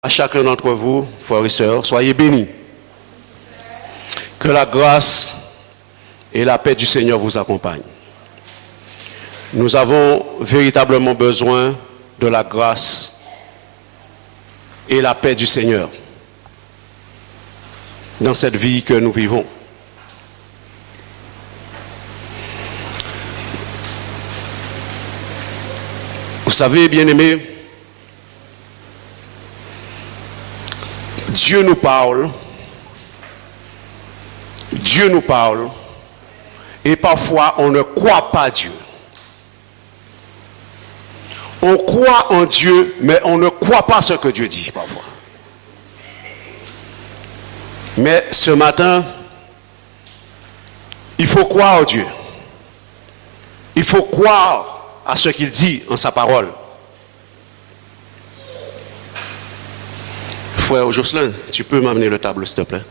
À chacun d'entre vous, frères et sœurs, soyez bénis. Que la grâce et la paix du Seigneur vous accompagnent. Nous avons véritablement besoin de la grâce et la paix du Seigneur dans cette vie que nous vivons. Vous savez, bien-aimés, Dieu nous parle, et parfois on ne croit pas Dieu. On croit en Dieu, mais on ne croit pas ce que Dieu dit parfois. Mais ce matin, il faut croire en Dieu. Il faut croire à ce qu'il dit en sa parole. Frère Jocelyn, tu peux m'amener le tableau, s'il te plaît?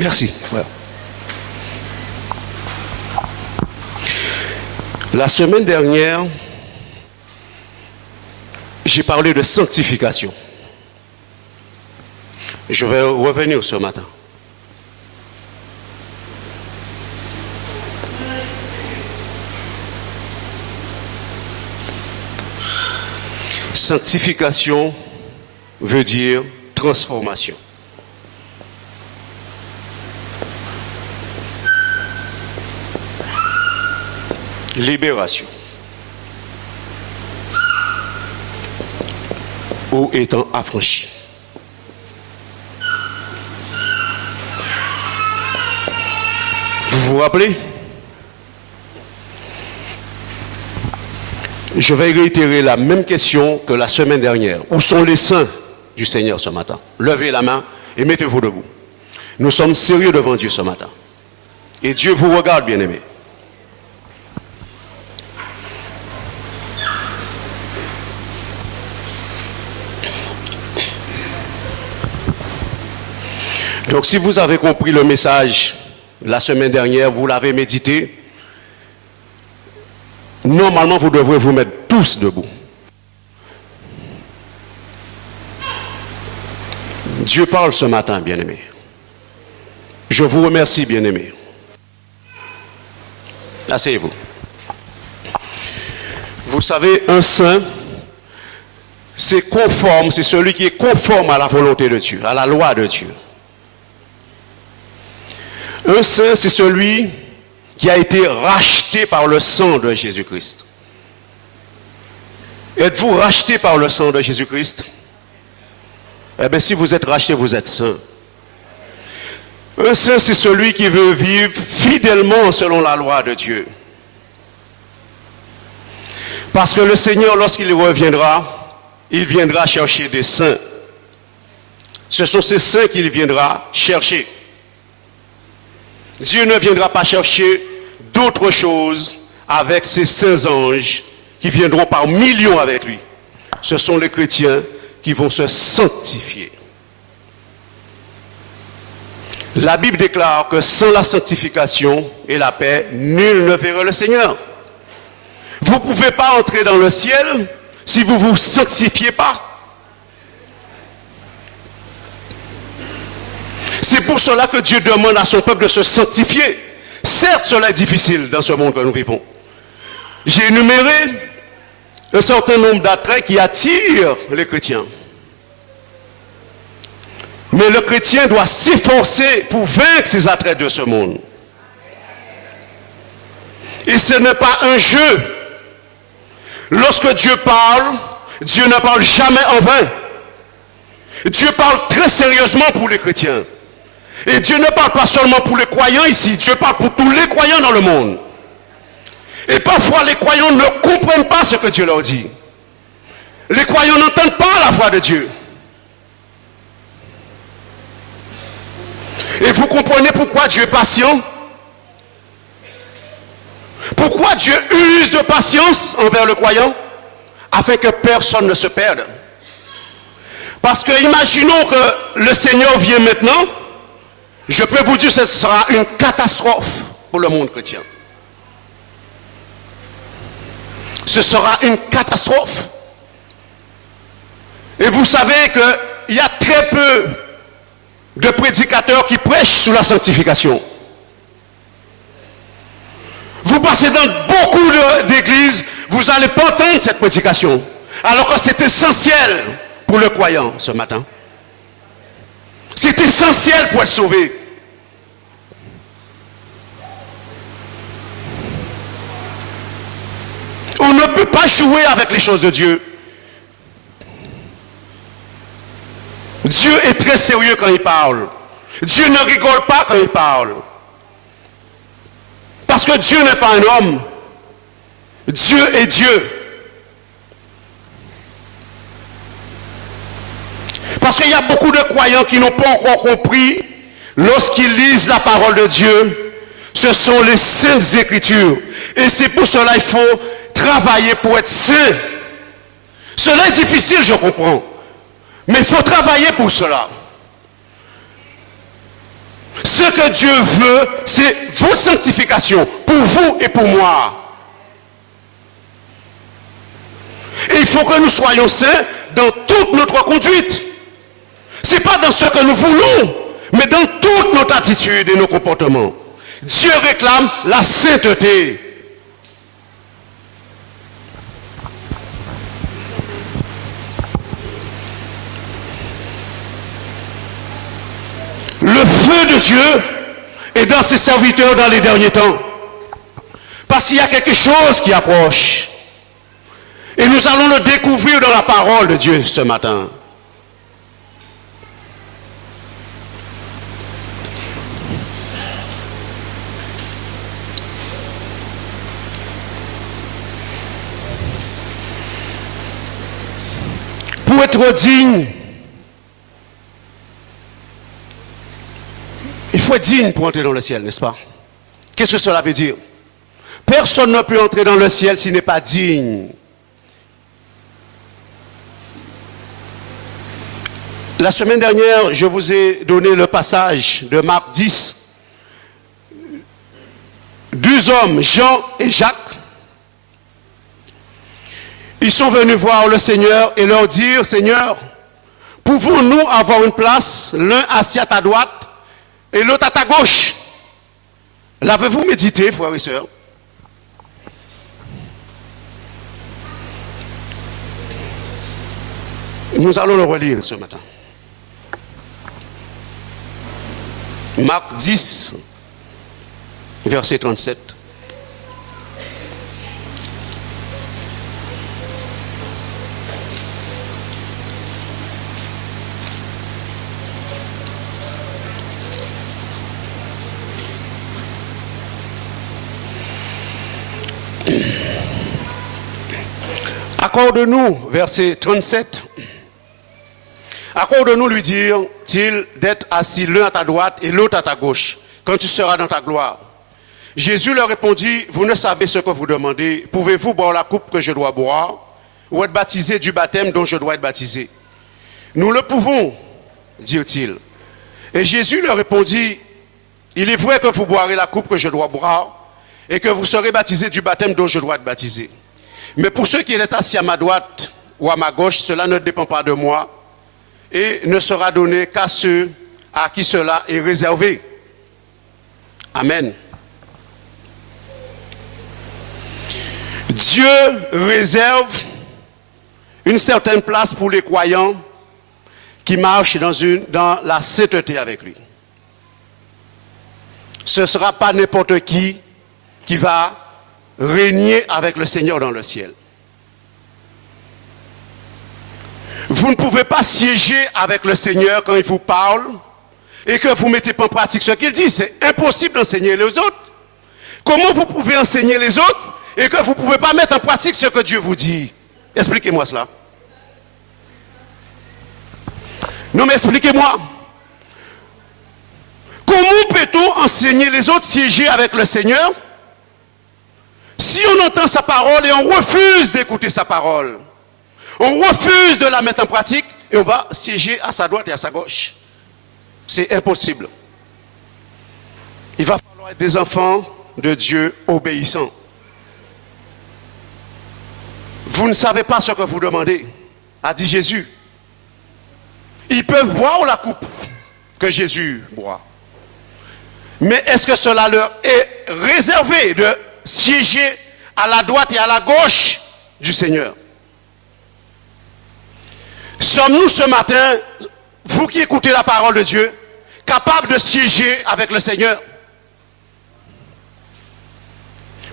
Merci. Voilà. La semaine dernière, j'ai parlé de sanctification. Je vais revenir ce matin. Sanctification veut dire transformation. Libération. Ou étant affranchi. Vous vous rappelez? Je vais réitérer la même question que la semaine dernière. Où sont les saints du Seigneur ce matin? Levez la main et mettez-vous debout. Nous sommes sérieux devant Dieu ce matin. Et Dieu vous regarde, bien-aimés. Donc si vous avez compris le message la semaine dernière, vous l'avez médité, normalement vous devrez vous mettre tous debout. Dieu parle ce matin, bien-aimés. Je vous remercie, bien-aimés. Asseyez-vous. Vous savez, un saint, c'est conforme, c'est celui qui est conforme à la volonté de Dieu, à la loi de Dieu. Un saint, c'est celui qui a été racheté par le sang de Jésus-Christ. Êtes-vous racheté par le sang de Jésus-Christ? Eh bien, si vous êtes racheté, vous êtes saint. Un saint, c'est celui qui veut vivre fidèlement selon la loi de Dieu. Parce que le Seigneur, lorsqu'il reviendra, il viendra chercher des saints. Ce sont ces saints qu'il viendra chercher. Dieu ne viendra pas chercher d'autres choses avec ses saints anges qui viendront par millions avec lui. Ce sont les chrétiens qui vont se sanctifier. La Bible déclare que sans la sanctification et la paix, nul ne verra le Seigneur. Vous ne pouvez pas entrer dans le ciel si vous ne vous sanctifiez pas. C'est pour cela que Dieu demande à son peuple de se sanctifier. Certes, cela est difficile dans ce monde que nous vivons. J'ai énuméré un certain nombre d'attraits qui attirent les chrétiens. Mais le chrétien doit s'efforcer pour vaincre ces attraits de ce monde. Et ce n'est pas un jeu. Lorsque Dieu parle, Dieu ne parle jamais en vain. Dieu parle très sérieusement pour les chrétiens. Et Dieu ne parle pas seulement pour les croyants ici, Dieu parle pour tous les croyants dans le monde. Et parfois les croyants ne comprennent pas ce que Dieu leur dit. Les croyants n'entendent pas la voix de Dieu. Et vous comprenez pourquoi Dieu est patient? Pourquoi Dieu use de patience envers le croyant? Afin que personne ne se perde. Parce que imaginons que le Seigneur vient maintenant, je peux vous dire que ce sera une catastrophe pour le monde chrétien. Ce sera une catastrophe. Et vous savez qu'il y a très peu de prédicateurs qui prêchent sous la sanctification. Vous passez dans beaucoup d'églises, vous n'allez pas entendre cette prédication. Alors que c'est essentiel pour le croyant ce matin. C'est essentiel pour être sauvé. On ne peut pas jouer avec les choses de Dieu. Dieu est très sérieux quand il parle. Dieu ne rigole pas quand il parle. Parce que Dieu n'est pas un homme. Dieu est Dieu. Parce qu'il y a beaucoup de croyants qui n'ont pas encore compris, lorsqu'ils lisent la parole de Dieu, ce sont les saintes écritures. Et c'est pour cela qu'il faut travailler pour être saint. Cela est difficile, je comprends. Mais il faut travailler pour cela. Ce que Dieu veut, c'est votre sanctification, pour vous et pour moi. Et il faut que nous soyons saints dans toute notre conduite. Ce n'est pas dans ce que nous voulons, mais dans toute notre attitude et nos comportements. Dieu réclame la sainteté. Le feu de Dieu est dans ses serviteurs dans les derniers temps. Parce qu'il y a quelque chose qui approche. Et nous allons le découvrir dans la parole de Dieu ce matin. Pour être digne, il faut être digne pour entrer dans le ciel, n'est-ce pas? Qu'est-ce que cela veut dire? Personne ne peut entrer dans le ciel s'il n'est pas digne. La semaine dernière, je vous ai donné le passage de Marc 10. Deux hommes, Jean et Jacques, ils sont venus voir le Seigneur et leur dire, Seigneur, pouvons-nous avoir une place, l'un assis à ta droite et l'autre à ta gauche? L'avez-vous médité, frères et sœurs? Nous allons le relire ce matin. Marc 10, verset 37. Accorde-nous, verset 37, accorde-nous, lui dire-t-il, d'être assis l'un à ta droite et l'autre à ta gauche, quand tu seras dans ta gloire. Jésus leur répondit, vous ne savez ce que vous demandez. Pouvez-vous boire la coupe que je dois boire, ou être baptisé du baptême dont je dois être baptisé? Nous le pouvons, dirent-ils. Et Jésus leur répondit, il est vrai que vous boirez la coupe que je dois boire, et que vous serez baptisés du baptême dont je dois être baptisé. Mais pour ceux qui sont assis à ma droite ou à ma gauche, cela ne dépend pas de moi et ne sera donné qu'à ceux à qui cela est réservé. Amen. Dieu réserve une certaine place pour les croyants qui marchent dans la sainteté avec lui. Ce ne sera pas n'importe qui va régner avec le Seigneur dans le ciel. Vous ne pouvez pas siéger avec le Seigneur quand il vous parle et que vous ne mettez pas en pratique ce qu'il dit. C'est impossible d'enseigner les autres. Comment vous pouvez enseigner les autres et que vous ne pouvez pas mettre en pratique ce que Dieu vous dit? Expliquez-moi cela. Non mais expliquez-moi. Comment peut-on enseigner les autres siéger avec le Seigneur si on entend sa parole et on refuse d'écouter sa parole? On refuse de la mettre en pratique et on va siéger à sa droite et à sa gauche. C'est impossible. Il va falloir être des enfants de Dieu obéissants. Vous ne savez pas ce que vous demandez, a dit Jésus. Ils peuvent boire la coupe que Jésus boit. Mais est-ce que cela leur est réservé de siéger à la droite et à la gauche du Seigneur? Sommes-nous ce matin, vous qui écoutez la parole de Dieu, capables de siéger avec le Seigneur?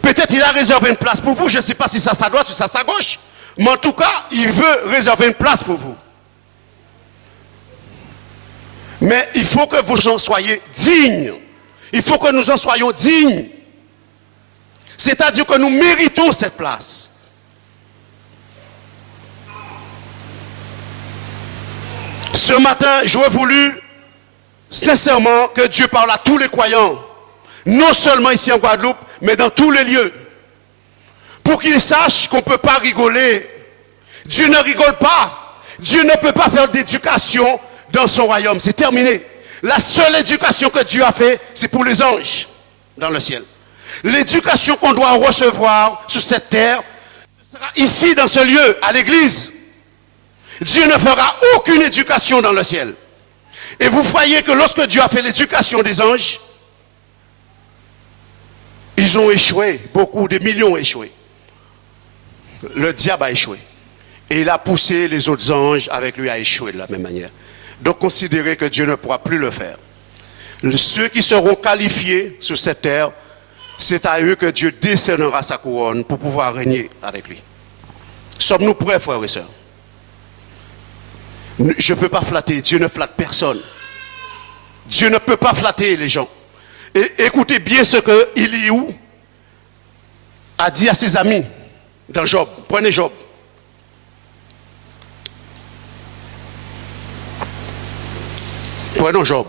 Peut-être il a réservé une place pour vous, je ne sais pas si c'est à sa droite ou c'est à sa gauche, mais en tout cas, il veut réserver une place pour vous. Mais il faut que vous en soyez dignes. Il faut que nous en soyons dignes. C'est-à-dire que nous méritons cette place. Ce matin, j'aurais voulu sincèrement que Dieu parle à tous les croyants, non seulement ici en Guadeloupe, mais dans tous les lieux, pour qu'ils sachent qu'on ne peut pas rigoler. Dieu ne rigole pas. Dieu ne peut pas faire d'éducation dans son royaume. C'est terminé. La seule éducation que Dieu a fait, c'est pour les anges dans le ciel. L'éducation qu'on doit recevoir sur cette terre, ce sera ici dans ce lieu, à l'église. Dieu ne fera aucune éducation dans le ciel. Et vous voyez que lorsque Dieu a fait l'éducation des anges, ils ont échoué, beaucoup, des millions ont échoué. Le diable a échoué. Et il a poussé les autres anges avec lui à échouer de la même manière. Donc considérez que Dieu ne pourra plus le faire. Ceux qui seront qualifiés sur cette terre, c'est à eux que Dieu décernera sa couronne pour pouvoir régner avec lui. Sommes-nous prêts, frères et sœurs? Je ne peux pas flatter, Dieu ne flatte personne. Dieu ne peut pas flatter les gens. Et écoutez bien ce que Éliou a dit à ses amis dans Job. Prenez Job. Prenons Job.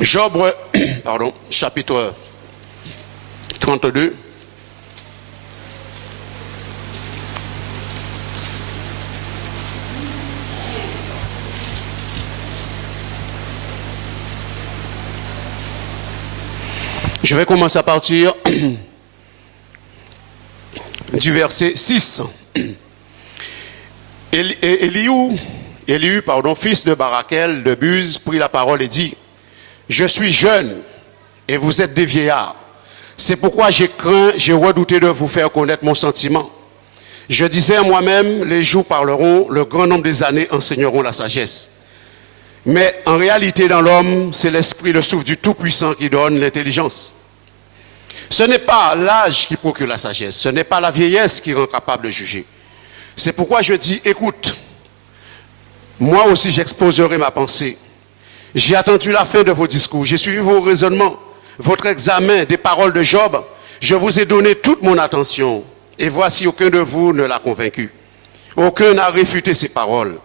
Job, chapitre 32. Je vais commencer à partir du verset 6. Élihu, fils de Barakel de Buz, prit la parole et dit: je suis jeune et vous êtes des vieillards. C'est pourquoi j'ai craint, j'ai redouté de vous faire connaître mon sentiment. Je disais à moi-même, les jours parleront, le grand nombre des années enseigneront la sagesse. Mais en réalité, dans l'homme, c'est l'esprit, le souffle du Tout-Puissant qui donne l'intelligence. Ce n'est pas l'âge qui procure la sagesse, ce n'est pas la vieillesse qui rend capable de juger. C'est pourquoi je dis, écoute, moi aussi j'exposerai ma pensée. J'ai attendu la fin de vos discours, j'ai suivi vos raisonnements, votre examen des paroles de Job. Je vous ai donné toute mon attention et voici aucun de vous ne l'a convaincu. Aucun n'a réfuté ses paroles.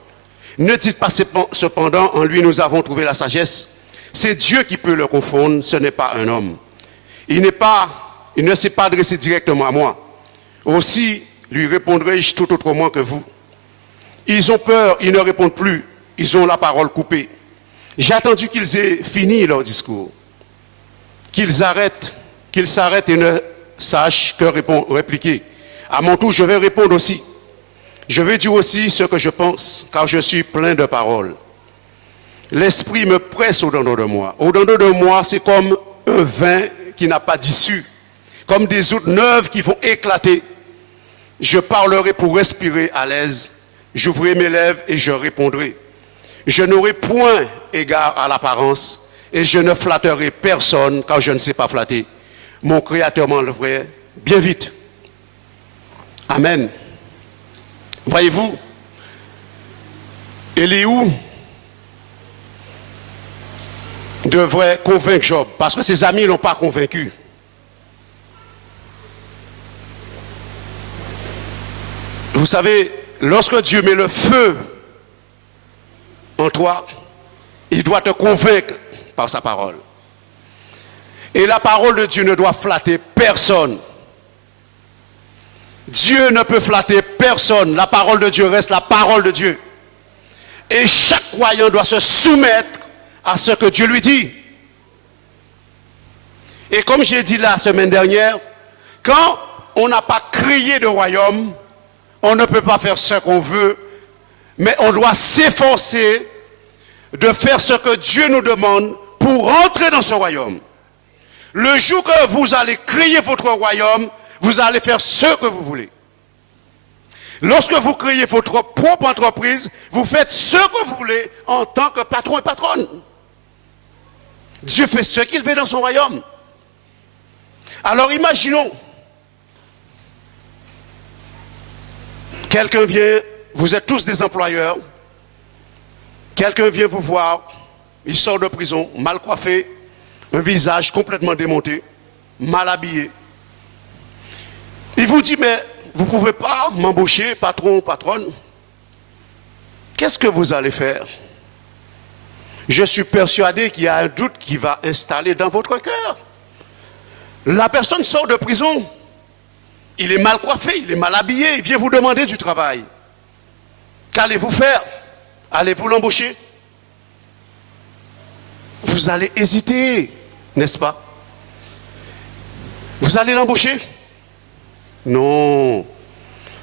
Ne dites pas cependant, en lui nous avons trouvé la sagesse. C'est Dieu qui peut le confondre, ce n'est pas un homme. Il ne s'est pas adressé directement à moi. Aussi lui répondrai-je tout autrement que vous. Ils ont peur, ils ne répondent plus, ils ont la parole coupée. J'ai attendu qu'ils aient fini leur discours, qu'ils s'arrêtent et ne sachent que répliquer. À mon tour, je vais répondre aussi. Je vais dire aussi ce que je pense, car je suis plein de paroles. L'esprit me presse au-dedans de moi. Au-dedans de moi, c'est comme un vin qui n'a pas d'issue, comme des outres neuves qui vont éclater. Je parlerai pour respirer à l'aise. J'ouvrirai mes lèvres et je répondrai. Je n'aurai point égard à l'apparence et je ne flatterai personne car je ne sais pas flatter. Mon Créateur m'enlèverait bien vite. Amen. Voyez-vous, Élihu devrait convaincre Job, parce que ses amis ne l'ont pas convaincu. Vous savez, lorsque Dieu met le feu en toi, il doit te convaincre par sa parole. Et la parole de Dieu ne doit flatter personne. Dieu ne peut flatter personne. La parole de Dieu reste la parole de Dieu. Et chaque croyant doit se soumettre à ce que Dieu lui dit. Et comme j'ai dit la semaine dernière, quand on n'a pas créé de royaume, on ne peut pas faire ce qu'on veut, mais on doit s'efforcer de faire ce que Dieu nous demande pour rentrer dans ce royaume. Le jour que vous allez créer votre royaume, vous allez faire ce que vous voulez. Lorsque vous créez votre propre entreprise, vous faites ce que vous voulez en tant que patron et patronne. Dieu fait ce qu'il veut dans son royaume. Alors imaginons, quelqu'un vient, vous êtes tous des employeurs, quelqu'un vient vous voir, il sort de prison, mal coiffé, un visage complètement démonté, mal habillé. Il vous dit, mais vous ne pouvez pas m'embaucher, patron ou patronne. Qu'est-ce que vous allez faire? Je suis persuadé qu'il y a un doute qui va installer dans votre cœur. La personne sort de prison, il est mal coiffé, il est mal habillé, il vient vous demander du travail. Qu'allez-vous faire? Allez-vous l'embaucher? Vous allez hésiter, n'est-ce pas? Vous allez l'embaucher? Non.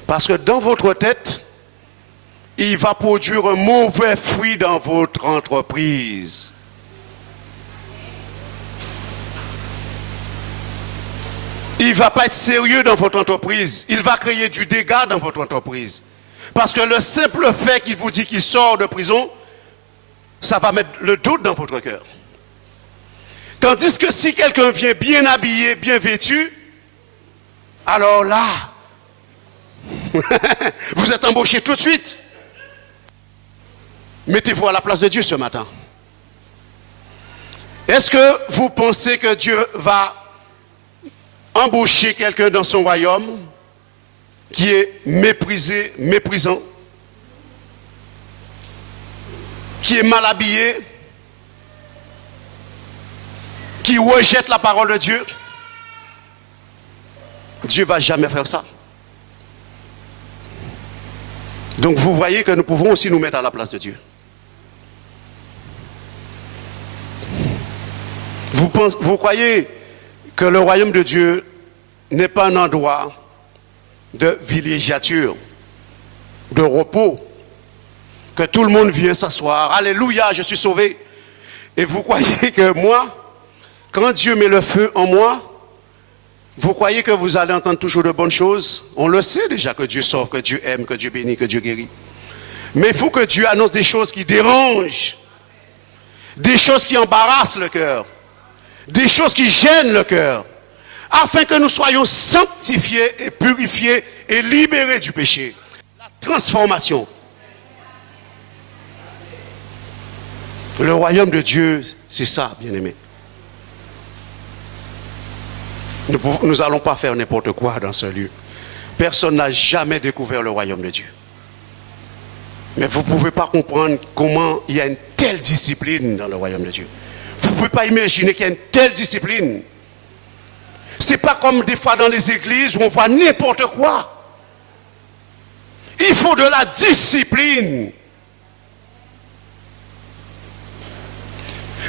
Parce que dans votre tête, il va produire un mauvais fruit dans votre entreprise. Il ne va pas être sérieux dans votre entreprise. Il va créer du dégât dans votre entreprise. Parce que le simple fait qu'il vous dit qu'il sort de prison, ça va mettre le doute dans votre cœur. Tandis que si quelqu'un vient bien habillé, bien vêtu, alors là, vous êtes embauché tout de suite. Mettez-vous à la place de Dieu ce matin. Est-ce que vous pensez que Dieu va embaucher quelqu'un dans son royaume qui est méprisé, méprisant, qui est mal habillé, qui rejette la parole de Dieu? Dieu ne va jamais faire ça. Donc vous voyez que nous pouvons aussi nous mettre à la place de Dieu. Vous croyez que le royaume de Dieu n'est pas un endroit de villégiature, de repos, que tout le monde vient s'asseoir, alléluia, je suis sauvé. Et vous croyez que moi, quand Dieu met le feu en moi, vous croyez que vous allez entendre toujours de bonnes choses? On le sait déjà que Dieu sauve, que Dieu aime, que Dieu bénit, que Dieu guérit. Mais il faut que Dieu annonce des choses qui dérangent, des choses qui embarrassent le cœur, des choses qui gênent le cœur, afin que nous soyons sanctifiés et purifiés et libérés du péché. La transformation. Le royaume de Dieu, c'est ça, bien-aimés. Nous n'allons pas faire n'importe quoi dans ce lieu. Personne n'a jamais découvert le royaume de Dieu. Mais vous ne pouvez pas comprendre comment il y a une telle discipline dans le royaume de Dieu. Vous ne pouvez pas imaginer qu'il y a une telle discipline. Ce n'est pas comme des fois dans les églises où on voit n'importe quoi. Il faut de la discipline.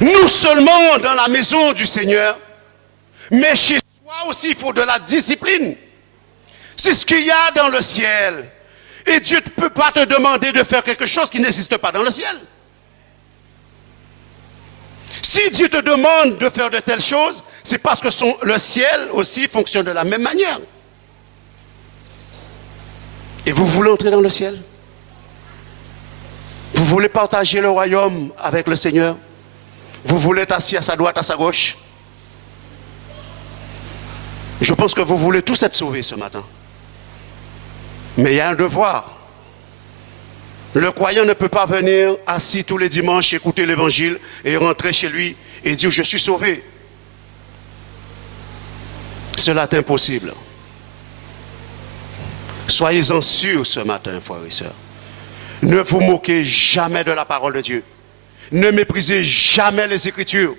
Non seulement dans la maison du Seigneur, mais chez soi aussi il faut de la discipline. C'est ce qu'il y a dans le ciel. Et Dieu ne peut pas te demander de faire quelque chose qui n'existe pas dans le ciel. Si Dieu te demande de faire de telles choses, c'est parce que le ciel aussi fonctionne de la même manière. Et vous voulez entrer dans le ciel? Vous voulez partager le royaume avec le Seigneur? Vous voulez être assis à sa droite, à sa gauche? Je pense que vous voulez tous être sauvés ce matin. Mais il y a un devoir. Le croyant ne peut pas venir assis tous les dimanches, écouter l'évangile et rentrer chez lui et dire je suis sauvé. Cela est impossible. Soyez-en sûrs ce matin, frères et sœurs. Ne vous moquez jamais de la parole de Dieu. Ne méprisez jamais les Écritures.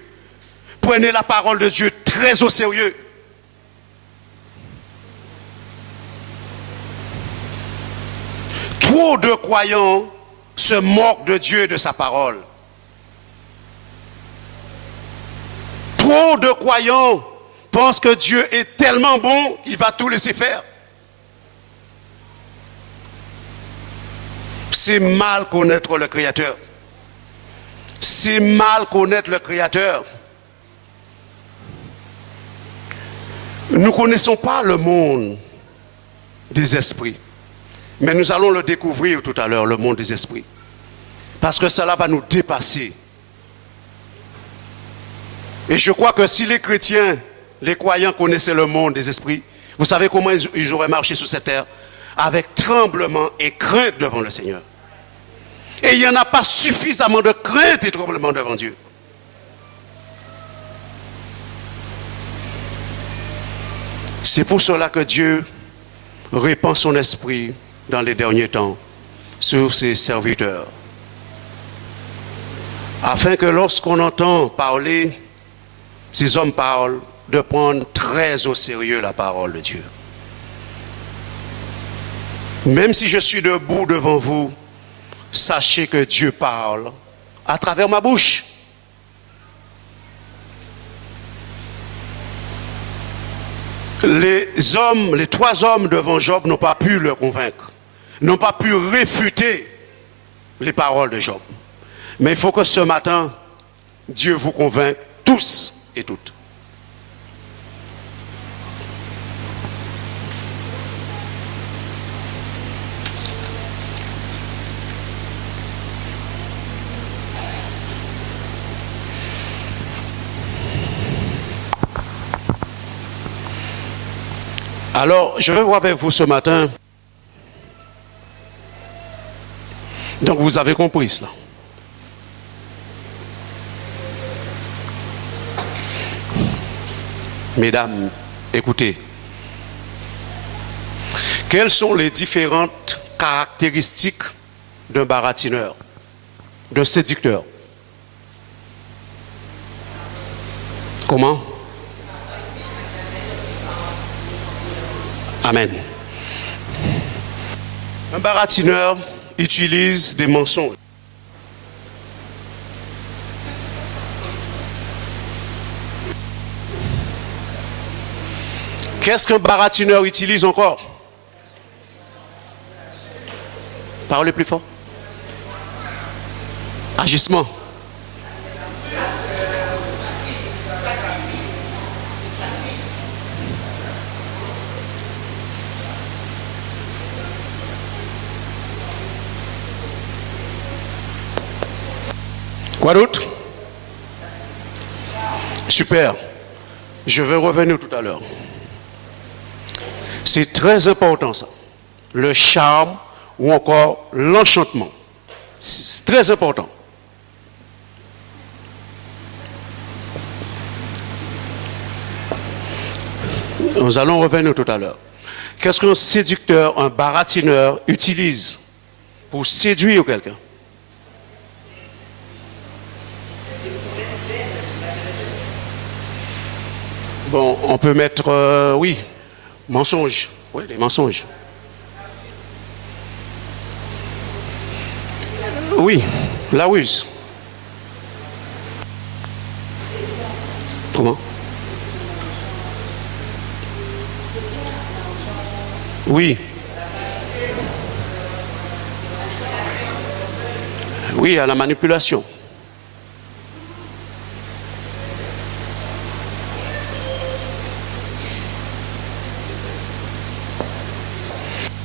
Prenez la parole de Dieu très au sérieux. Trop de croyants se moquent de Dieu et de sa parole. Trop de croyants pensent que Dieu est tellement bon qu'il va tout laisser faire. C'est mal connaître le Créateur. C'est mal connaître le Créateur. Nous ne connaissons pas le monde des esprits. Mais nous allons le découvrir tout à l'heure, le monde des esprits. Parce que cela va nous dépasser. Et je crois que si les chrétiens, les croyants connaissaient le monde des esprits, vous savez comment ils auraient marché sur cette terre? Avec tremblement et crainte devant le Seigneur. Et il n'y en a pas suffisamment de crainte et tremblement devant Dieu. C'est pour cela que Dieu répand son esprit dans les derniers temps sur ses serviteurs. Afin que lorsqu'on entend parler, ces hommes parlent, de prendre très au sérieux la parole de Dieu. Même si je suis debout devant vous, sachez que Dieu parle à travers ma bouche. Les trois hommes devant Job n'ont pas pu le convaincre, n'ont pas pu réfuter les paroles de Job. Mais il faut que ce matin, Dieu vous convainque tous et toutes. Alors, je vais voir avec vous ce matin. Donc, vous avez compris cela. Mesdames, écoutez. Quelles sont les différentes caractéristiques d'un baratineur, d'un séducteur? Comment? Amen. Un baratineur utilise des mensonges. Qu'est-ce qu'un baratineur utilise encore? Parlez plus fort. Agissement. Quoi d'autre? Super. Je vais revenir tout à l'heure. C'est très important ça. Le charme ou encore l'enchantement. C'est très important. Nous allons revenir tout à l'heure. Qu'est-ce qu'un séducteur, un baratineur utilise pour séduire quelqu'un? Bon, on peut mettre, oui, mensonge. Oui, les mensonges. Oui, la ruse. Comment? Oui. Oui, à la manipulation.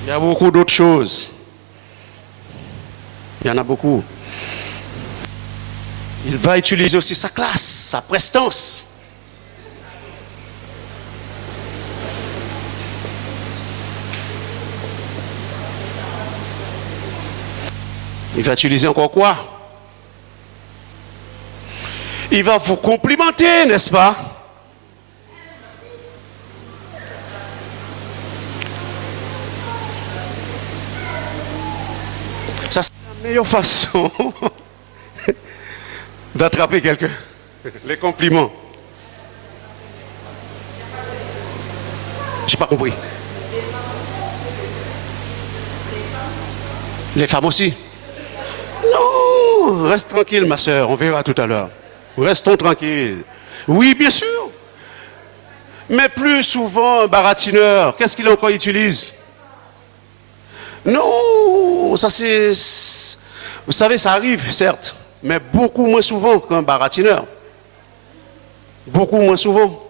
Il y a beaucoup d'autres choses. Il y en a beaucoup. Il va utiliser aussi sa classe, sa prestance. Il va utiliser encore quoi? Il va vous complimenter, n'est-ce pas? Ça, c'est la meilleure façon d'attraper quelqu'un. Les compliments. J'ai pas compris. Les femmes aussi. Non, reste tranquille, ma soeur, on verra tout à l'heure. Restons tranquilles. Oui, bien sûr. Mais plus souvent, un baratineur, qu'est-ce qu'il encore utilise? Non, ça c'est... Vous savez, ça arrive, certes, mais beaucoup moins souvent qu'un baratineur. Beaucoup moins souvent.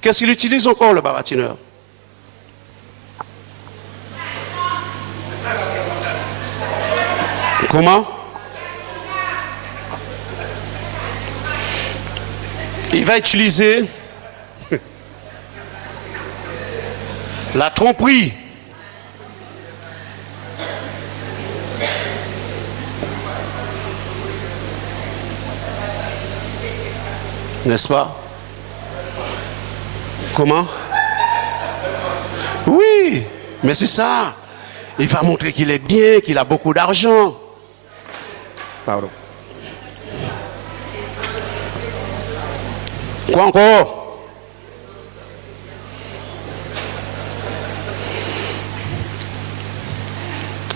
Qu'est-ce qu'il utilise encore, le baratineur? Comment? Il va utiliser la tromperie. N'est-ce pas? Comment? Oui, mais c'est ça. Il va montrer qu'il est bien, qu'il a beaucoup d'argent. Pardon. Quoi encore?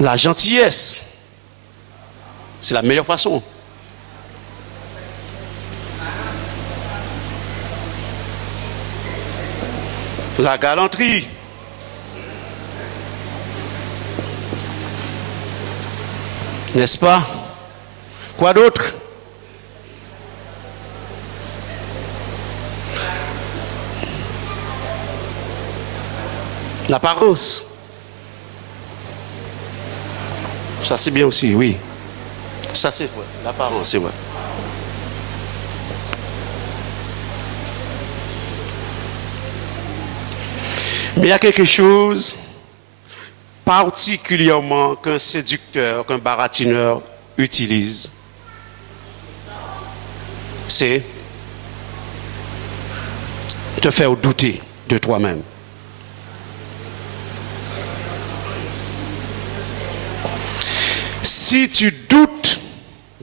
La gentillesse. C'est la meilleure façon. La galanterie. N'est-ce pas? Quoi d'autre? L'apparence. Ça c'est bien aussi, oui. Ça c'est vrai. L'apparence, c'est vrai. Mais il y a quelque chose particulièrement qu'un séducteur, qu'un baratineur utilise. C'est te faire douter de toi-même. Si tu doutes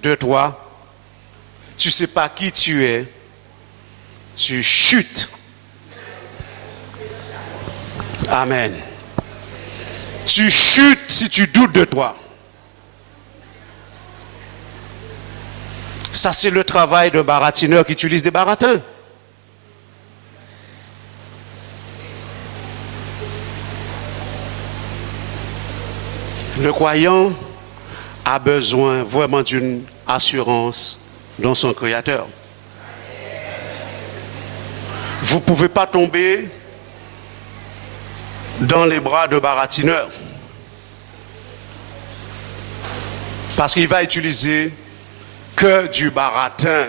de toi, tu ne sais pas qui tu es, tu chutes. Amen. Tu chutes si tu doutes de toi. Ça, c'est le travail d'un baratineur qui utilise des baratins. Le croyant a besoin vraiment d'une assurance dans son Créateur. Vous ne pouvez pas tomber dans les bras de baratineur. Parce qu'il va utiliser que du baratin,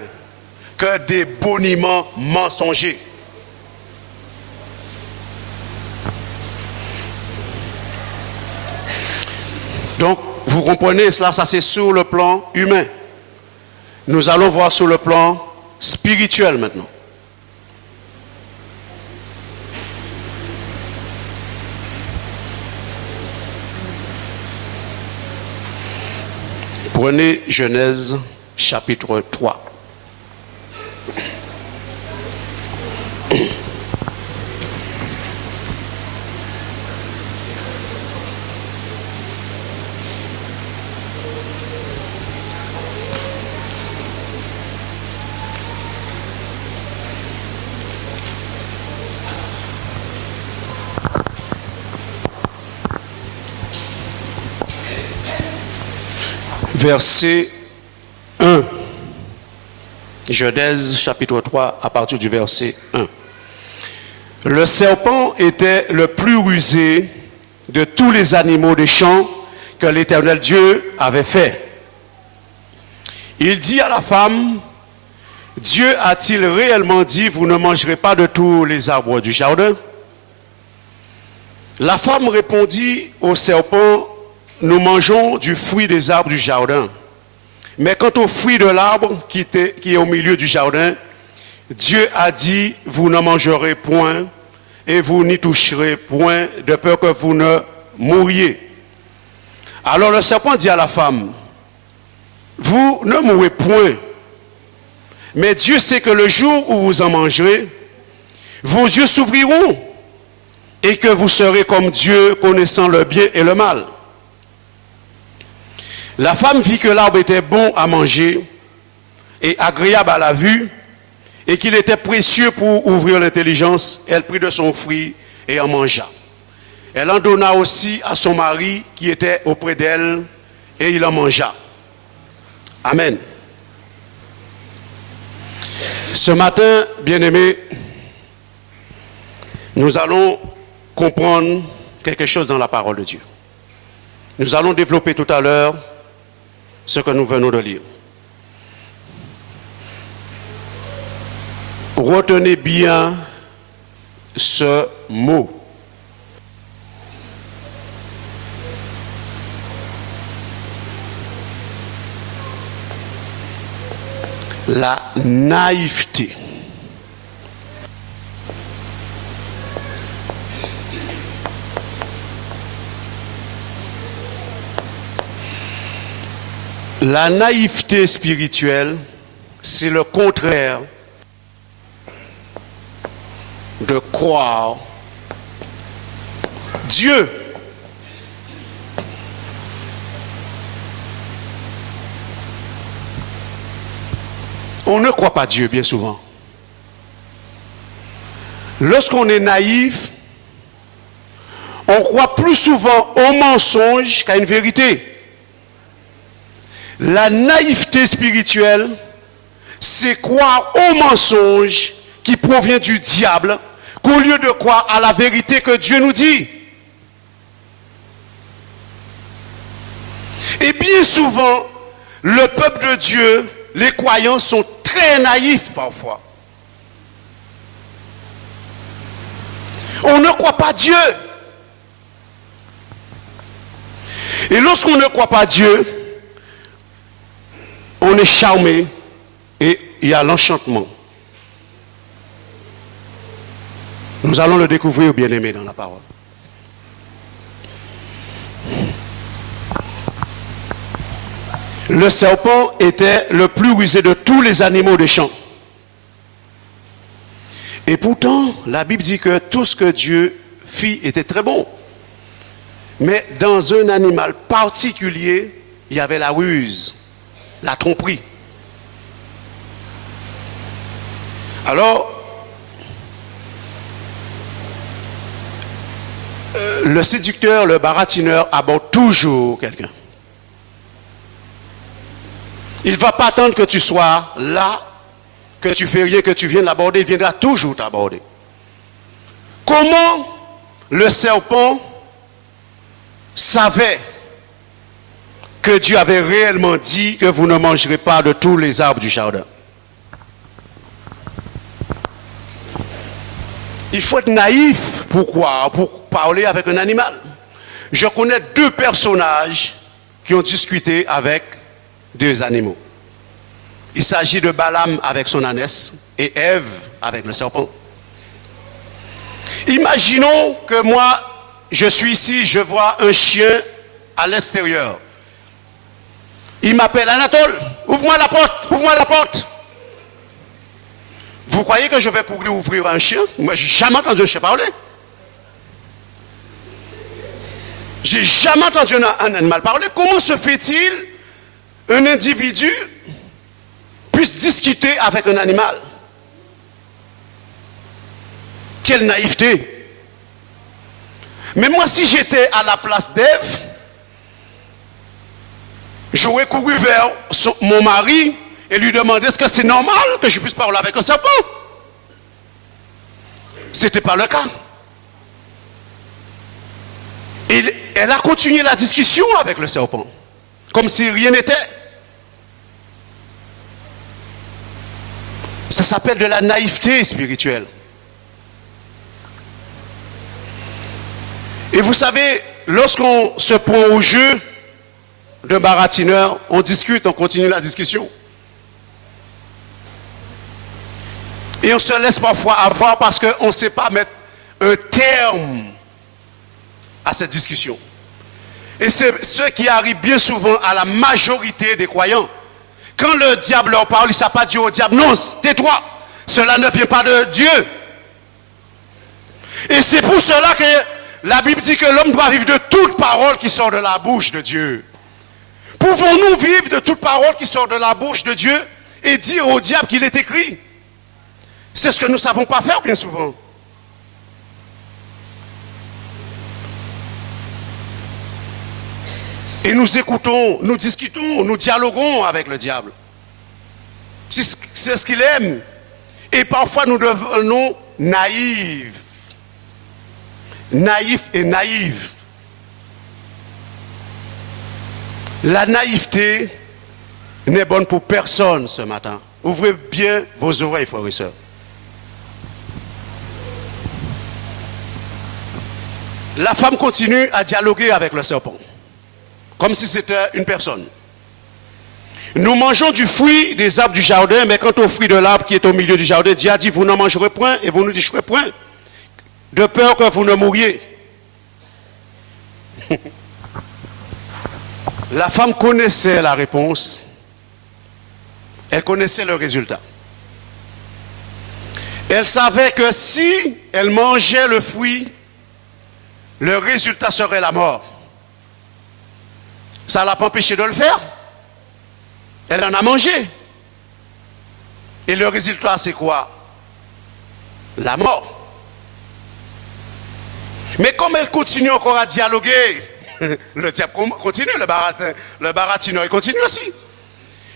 que des boniments mensongers. Donc, vous comprenez cela, ça c'est sur le plan humain. Nous allons voir sur le plan spirituel maintenant. Prenez Genèse chapitre 3. Verset 1. Genèse chapitre 3 à partir du verset 1. Le serpent était le plus rusé de tous les animaux des champs que l'Éternel Dieu avait fait. Il dit à la femme, Dieu a-t-il réellement dit, vous ne mangerez pas de tous les arbres du jardin? La femme répondit au serpent, nous mangeons du fruit des arbres du jardin. Mais quant au fruit de l'arbre qui est au milieu du jardin, Dieu a dit, vous n'en mangerez point et vous n'y toucherez point de peur que vous ne mouriez. Alors le serpent dit à la femme, vous ne mourrez point, mais Dieu sait que le jour où vous en mangerez, vos yeux s'ouvriront et que vous serez comme Dieu, connaissant le bien et le mal. La femme vit que l'arbre était bon à manger et agréable à la vue, et qu'il était précieux pour ouvrir l'intelligence. Elle prit de son fruit et en mangea. Elle en donna aussi à son mari qui était auprès d'elle, et il en mangea. Amen. Ce matin, bien-aimés, nous allons comprendre quelque chose dans la parole de Dieu. Nous allons développer tout à l'heure ce que nous venons de lire. Retenez bien ce mot. La naïveté. La naïveté spirituelle, c'est le contraire de croire Dieu. On ne croit pas Dieu bien souvent. Lorsqu'on est naïf, on croit plus souvent au mensonge qu'à une vérité. La naïveté spirituelle, c'est croire au mensonge qui provient du diable, qu'au lieu de croire à la vérité que Dieu nous dit. Et bien souvent, le peuple de Dieu, les croyants sont très naïfs parfois. On ne croit pas Dieu. Et lorsqu'on ne croit pas Dieu, on est charmé et il y a l'enchantement. Nous allons le découvrir, bien-aimé, dans la parole. Le serpent était le plus rusé de tous les animaux des champs. Et pourtant, la Bible dit que tout ce que Dieu fit était très bon. Mais dans un animal particulier, il y avait la ruse, la tromperie. Alors, le séducteur, le baratineur aborde toujours quelqu'un. Il ne va pas attendre que tu sois là, que tu fais rien, que tu viennes l'aborder, il viendra toujours t'aborder. Comment le serpent savait que Dieu avait réellement dit que vous ne mangerez pas de tous les arbres du jardin? Il faut être naïf pour croire, pour parler avec un animal. Je connais deux personnages qui ont discuté avec deux animaux. Il s'agit de Balaam avec son ânesse et Ève avec le serpent. Imaginons que moi, je suis ici, je vois un chien à l'extérieur. Il m'appelle, Anatole, ouvre-moi la porte, ouvre-moi la porte. Vous croyez que je vais courir ouvrir un chien? Moi, j'ai jamais entendu un chien parler. J'ai jamais entendu un animal parler. Comment se fait-il un individu puisse discuter avec un animal? Quelle naïveté! Mais moi, si j'étais à la place d'Ève, j'aurais couru vers mon mari et lui demander est-ce que c'est normal que je puisse parler avec un serpent? Ce n'était pas le cas. Et elle a continué la discussion avec le serpent, comme si rien n'était. Ça s'appelle de la naïveté spirituelle. Et vous savez, lorsqu'on se prend au jeu, d'un baratineur, on discute, on continue la discussion. Et on se laisse parfois avoir parce qu'on ne sait pas mettre un terme à cette discussion. Et c'est ce qui arrive bien souvent à la majorité des croyants. Quand le diable leur parle, il ne s'est pas dit au diable, non, tais-toi, cela ne vient pas de Dieu. Et c'est pour cela que la Bible dit que l'homme doit vivre de toute parole qui sort de la bouche de Dieu. Pouvons-nous vivre de toute parole qui sort de la bouche de Dieu et dire au diable qu'il est écrit? C'est ce que nous ne savons pas faire bien souvent. Et nous écoutons, nous discutons, nous dialoguons avec le diable. C'est ce qu'il aime. Et parfois nous devenons naïfs. Naïfs et naïves. La naïveté n'est bonne pour personne ce matin. Ouvrez bien vos oreilles, frères et sœurs. La femme continue à dialoguer avec le serpent, comme si c'était une personne. Nous mangeons du fruit des arbres du jardin, mais quant au fruit de l'arbre qui est au milieu du jardin, Dieu a dit, vous n'en mangerez point et vous ne toucherez point, de peur que vous ne mouriez. La femme connaissait la réponse, elle connaissait le résultat. Elle savait que si elle mangeait le fruit, le résultat serait la mort. Ça ne l'a pas empêché de le faire. Elle en a mangé. Et le résultat, c'est quoi? La mort. Mais comme elle continue encore à dialoguer, le diable continue, le baratineur, il continue aussi.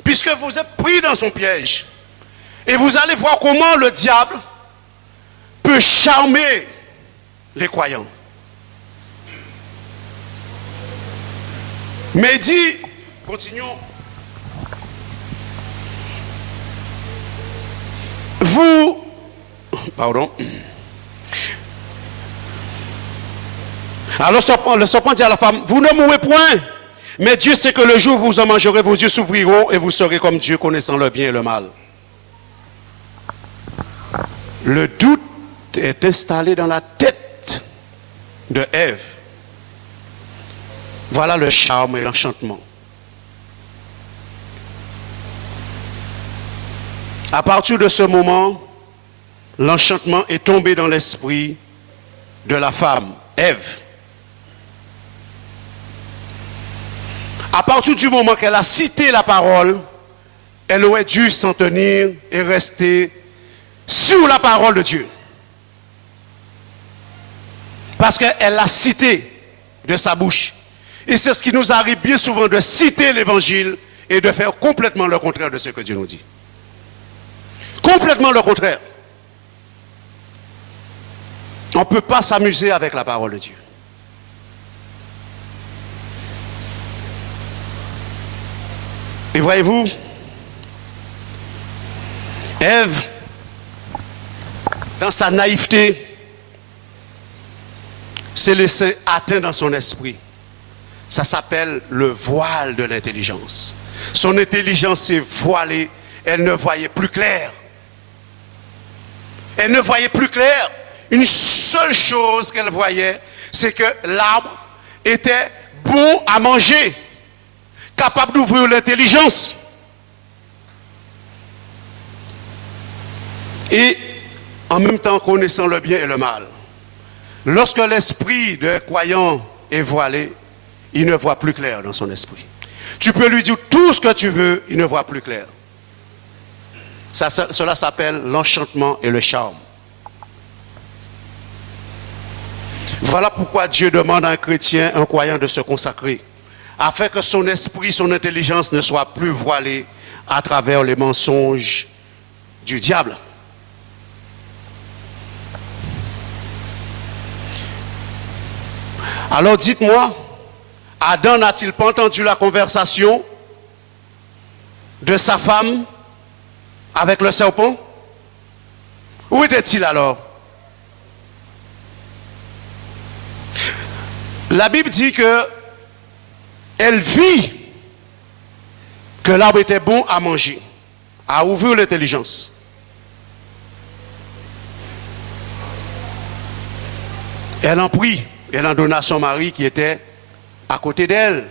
Puisque vous êtes pris dans son piège. Et vous allez voir comment le diable peut charmer les croyants. Mais il dit, continuons, pardon. Alors le serpent dit à la femme, vous ne mourrez point, mais Dieu sait que le jour où vous en mangerez, vos yeux s'ouvriront et vous serez comme Dieu, connaissant le bien et le mal. Le doute est installé dans la tête de Ève. Voilà le charme et l'enchantement. À partir de ce moment, l'enchantement est tombé dans l'esprit de la femme, Ève. À partir du moment qu'elle a cité la parole, elle aurait dû s'en tenir et rester sur la parole de Dieu. Parce qu'elle l'a cité de sa bouche. Et c'est ce qui nous arrive bien souvent de citer l'évangile et de faire complètement le contraire de ce que Dieu nous dit. Complètement le contraire. On ne peut pas s'amuser avec la parole de Dieu. Et voyez-vous, Ève, dans sa naïveté, s'est laissée atteindre dans son esprit. Ça s'appelle le voile de l'intelligence. Son intelligence s'est voilée, elle ne voyait plus clair. Elle ne voyait plus clair. Une seule chose qu'elle voyait, c'est que l'arbre était bon à manger, capable d'ouvrir l'intelligence. Et en même temps connaissant le bien et le mal. Lorsque l'esprit de croyant est voilé, il ne voit plus clair dans son esprit. Tu peux lui dire tout ce que tu veux, il ne voit plus clair. Cela s'appelle l'enchantement et le charme. Voilà pourquoi Dieu demande à un chrétien, un croyant de se consacrer, afin que son esprit, son intelligence ne soit plus voilée à travers les mensonges du diable. Alors dites-moi, Adam n'a-t-il pas entendu la conversation de sa femme avec le serpent? Où était-il alors? La Bible dit que elle vit que l'arbre était bon à manger, à ouvrir l'intelligence. Elle en prit, elle en donna à son mari qui était à côté d'elle.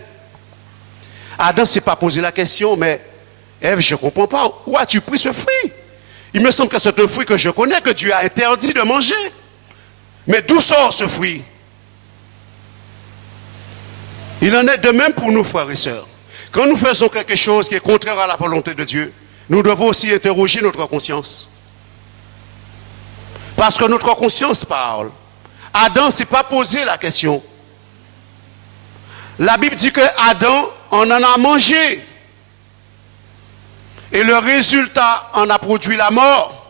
Adam ne s'est pas posé la question, mais Ève, je ne comprends pas, où as-tu pris ce fruit? Il me semble que c'est un fruit que je connais, que Dieu a interdit de manger. Mais d'où sort ce fruit? Il en est de même pour nous, frères et sœurs. Quand nous faisons quelque chose qui est contraire à la volonté de Dieu, nous devons aussi interroger notre conscience. Parce que notre conscience parle. Adam ne s'est pas posé la question. La Bible dit que Adam en a mangé. Et le résultat en a produit la mort.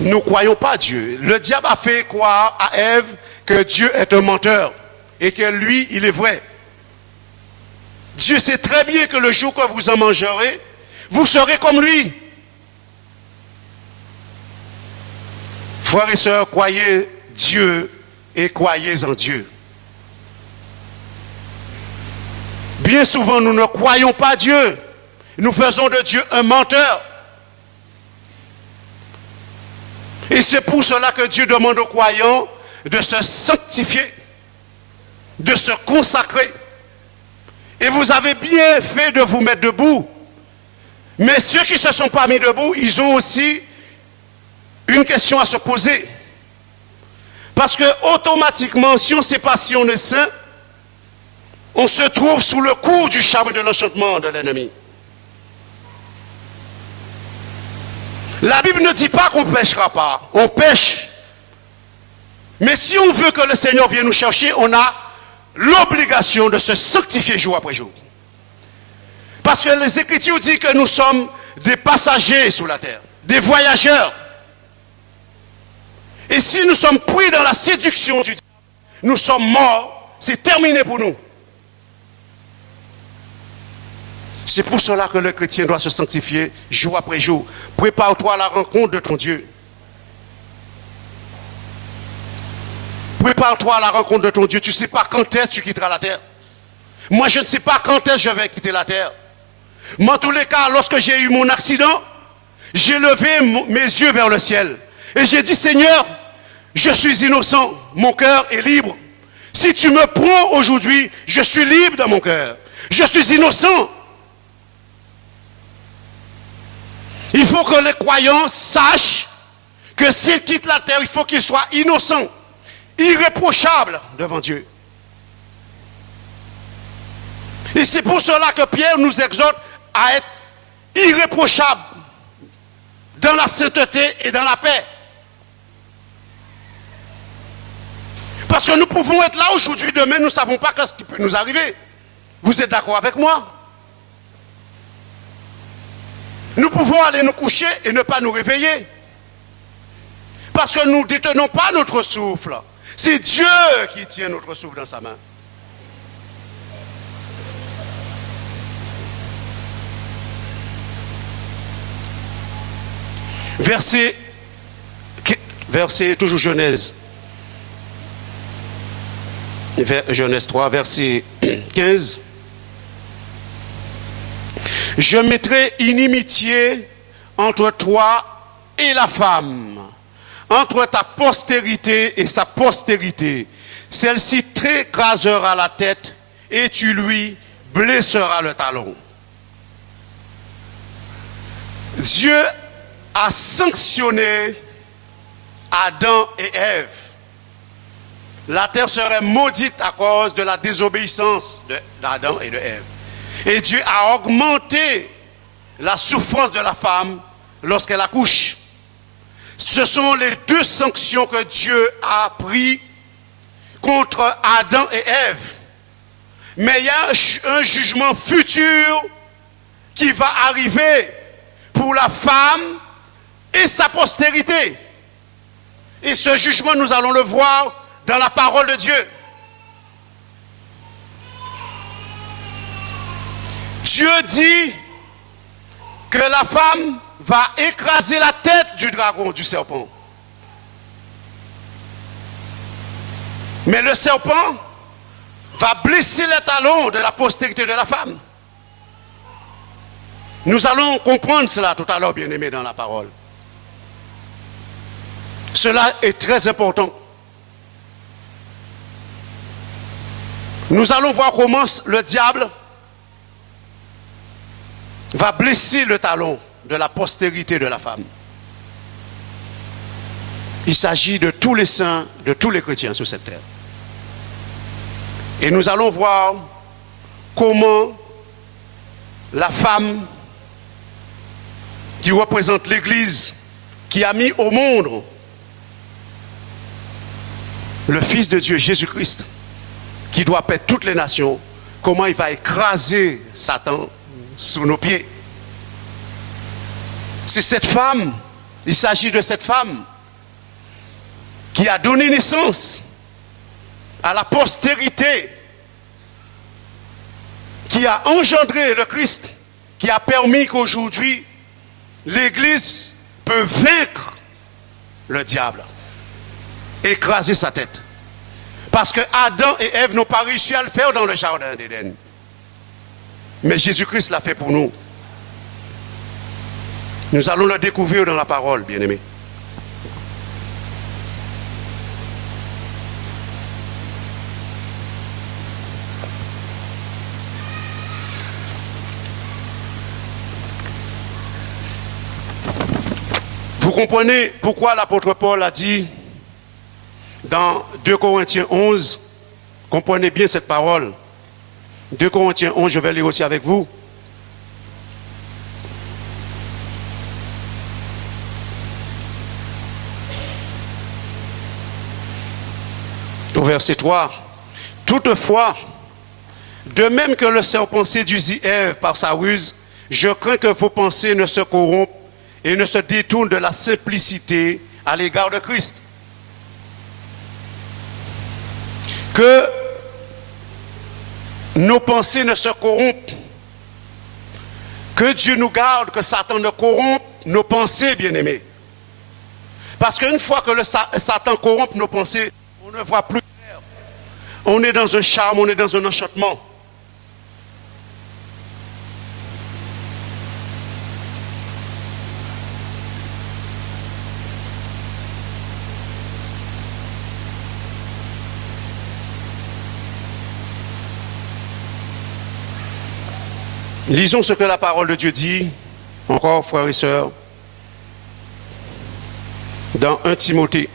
Nous ne croyons pas Dieu. Le diable a fait croire à Ève que Dieu est un menteur et que lui, il est vrai. Dieu sait très bien que le jour que vous en mangerez, vous serez comme lui. Frères et sœurs, croyez Dieu et croyez en Dieu. Bien souvent, nous ne croyons pas Dieu. Nous faisons de Dieu un menteur. Et c'est pour cela que Dieu demande aux croyants de se sanctifier, de se consacrer. Et vous avez bien fait de vous mettre debout. Mais ceux qui ne se sont pas mis debout, ils ont aussi une question à se poser. Parce que automatiquement, si on ne sait pas si on est saint, on se trouve sous le coup du charme et de l'enchantement de l'ennemi. La Bible ne dit pas qu'on ne pêchera pas, on pêche. Mais si on veut que le Seigneur vienne nous chercher, on a l'obligation de se sanctifier jour après jour. Parce que les Écritures disent que nous sommes des passagers sur la terre, des voyageurs. Et si nous sommes pris dans la séduction du diable, nous sommes morts, c'est terminé pour nous. C'est pour cela que le chrétien doit se sanctifier jour après jour. Prépare-toi à la rencontre de ton Dieu. Prépare-toi à la rencontre de ton Dieu. Tu ne sais pas quand est-ce que tu quitteras la terre. Moi, je ne sais pas quand est-ce que je vais quitter la terre. Mais en tous les cas, lorsque j'ai eu mon accident, j'ai levé mes yeux vers le ciel. Et j'ai dit, Seigneur, je suis innocent. Mon cœur est libre. Si tu me prends aujourd'hui, je suis libre dans mon cœur. Je suis innocent. Il faut que les croyants sachent que s'ils quittent la terre, il faut qu'ils soient innocents, irréprochables devant Dieu. Et c'est pour cela que Pierre nous exhorte à être irréprochables dans la sainteté et dans la paix. Parce que nous pouvons être là aujourd'hui, demain, nous ne savons pas ce qui peut nous arriver. Vous êtes d'accord avec moi? Nous pouvons aller nous coucher et ne pas nous réveiller. Parce que nous ne détenons pas notre souffle. C'est Dieu qui tient notre souffle dans sa main. Verset toujours Genèse. Genèse 3, verset 15. Je mettrai inimitié entre toi et la femme, entre ta postérité et sa postérité. Celle-ci t'écrasera la tête et tu lui blesseras le talon. Dieu a sanctionné Adam et Ève. La terre serait maudite à cause de la désobéissance d'Adam et de Ève. Et Dieu a augmenté la souffrance de la femme lorsqu'elle accouche. Ce sont les deux sanctions que Dieu a prises contre Adam et Ève. Mais il y a un jugement futur qui va arriver pour la femme et sa postérité. Et ce jugement, nous allons le voir dans la parole de Dieu. Dieu dit que la femme va écraser la tête du dragon, du serpent. Mais le serpent va blesser les talons de la postérité de la femme. Nous allons comprendre cela tout à l'heure, bien-aimés, dans la parole. Cela est très important. Nous allons voir comment le diable va blesser le talon de la postérité de la femme. Il s'agit de tous les saints, de tous les chrétiens sur cette terre. Et nous allons voir comment la femme qui représente l'Église, qui a mis au monde le Fils de Dieu, Jésus-Christ, qui doit paître toutes les nations, comment il va écraser Satan sous nos pieds. C'est cette femme, il s'agit de cette femme qui a donné naissance à la postérité, qui a engendré le Christ, qui a permis qu'aujourd'hui l'Église peut vaincre le diable, écraser sa tête. Parce que Adam et Ève n'ont pas réussi à le faire dans le jardin d'Éden. Mais Jésus-Christ l'a fait pour nous. Nous allons le découvrir dans la parole, bien-aimés. Vous comprenez pourquoi l'apôtre Paul a dit dans 2 Corinthiens 11, comprenez bien cette parole. 2 Corinthiens 11, je vais lire aussi avec vous. Au verset 3. Toutefois, de même que le serpent séduisit Ève par sa ruse, je crains que vos pensées ne se corrompent et ne se détournent de la simplicité à l'égard de Christ. Que nos pensées ne se corrompent. Que Dieu nous garde, que Satan ne corrompe nos pensées, bien-aimés. Parce qu'une fois que Satan corrompt nos pensées, on ne voit plus clair. On est dans un charme, on est dans un enchantement. Lisons ce que la parole de Dieu dit, encore frères et sœurs, dans 1 Timothée.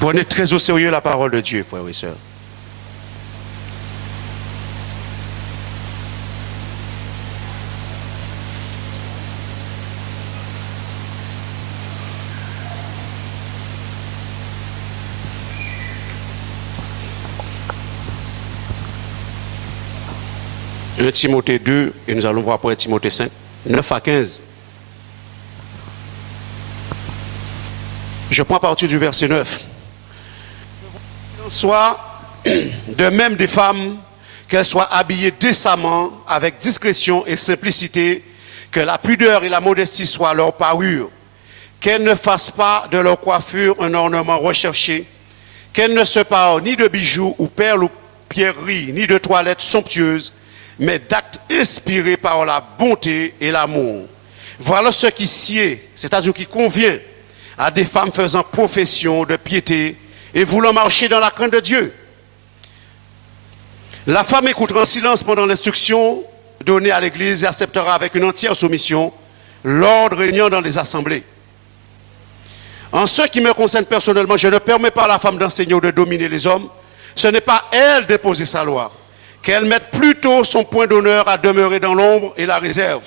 Prenez très au sérieux la parole de Dieu, frères et sœurs. Un Timothée 2, et nous allons voir pour 1 Timothée 5, 9 à 15. Je prends à partir du verset 9. Soit de même des femmes, qu'elles soient habillées décemment, avec discrétion et simplicité, que la pudeur et la modestie soient leur parure, qu'elles ne fassent pas de leur coiffure un ornement recherché, qu'elles ne se parent ni de bijoux ou perles ou pierreries, ni de toilettes somptueuses, mais d'actes inspirés par la bonté et l'amour. Voilà ce qui sied, c'est-à-dire qui convient à des femmes faisant profession de piété et voulant marcher dans la crainte de Dieu. La femme écoutera en silence pendant l'instruction donnée à l'Église et acceptera avec une entière soumission l'ordre régnant dans les assemblées. En ce qui me concerne personnellement, je ne permets pas à la femme d'enseigner ou de dominer les hommes. Ce n'est pas elle d'imposer sa loi. Qu'elle mette plutôt son point d'honneur à demeurer dans l'ombre et la réserve.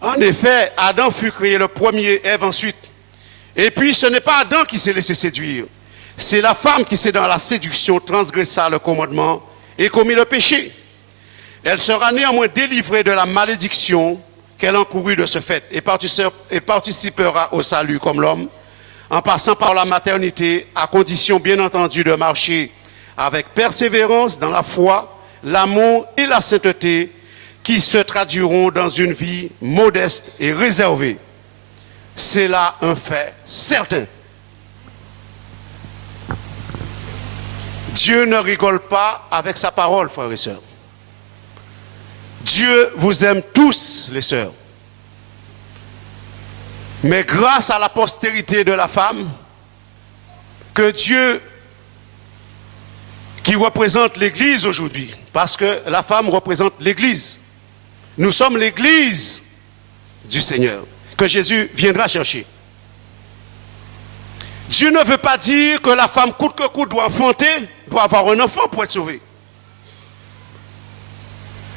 En effet, Adam fut créé le premier, Ève ensuite. Et puis ce n'est pas Adam qui s'est laissé séduire. C'est la femme qui s'est dans la séduction transgressa le commandement et commis le péché. Elle sera néanmoins délivrée de la malédiction qu'elle encourut de ce fait et participera au salut comme l'homme en passant par la maternité à condition bien entendu de marcher avec persévérance dans la foi, l'amour et la sainteté qui se traduiront dans une vie modeste et réservée. C'est là un fait certain. Dieu ne rigole pas avec sa parole, frères et sœurs. Dieu vous aime tous, les sœurs. Mais grâce à la postérité de la femme, que Dieu, qui représente l'Église aujourd'hui, parce que la femme représente l'Église. Nous sommes l'Église du Seigneur, que Jésus viendra chercher. Dieu ne veut pas dire que la femme coûte que coûte doit enfanter, doit avoir un enfant pour être sauvée.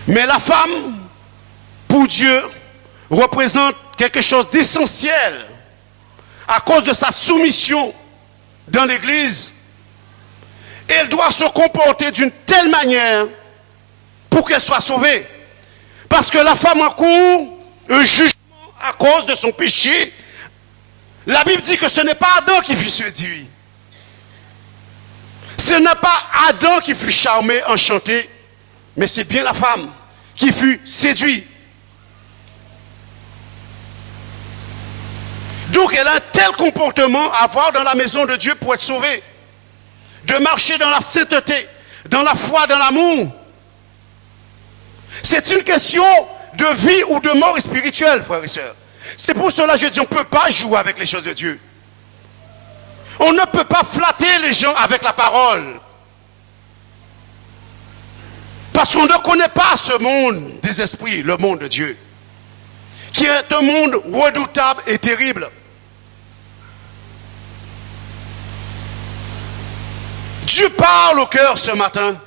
Mais la femme, pour Dieu, représente quelque chose d'essentiel à cause de sa soumission dans l'Église. Elle doit se comporter d'une telle manière pour qu'elle soit sauvée. Parce que la femme encourt un jugement à cause de son péché. La Bible dit que ce n'est pas Adam qui fut séduit. Ce n'est pas Adam qui fut charmé, enchanté, mais c'est bien la femme qui fut séduite. Donc elle a un tel comportement à avoir dans la maison de Dieu pour être sauvée. De marcher dans la sainteté, dans la foi, dans l'amour. C'est une question de vie ou de mort spirituelle, frères et sœurs. C'est pour cela que je dis, on ne peut pas jouer avec les choses de Dieu. On ne peut pas flatter les gens avec la parole. Parce qu'on ne connaît pas ce monde des esprits, le monde de Dieu, qui est un monde redoutable et terrible. Dieu parle au cœur ce matin.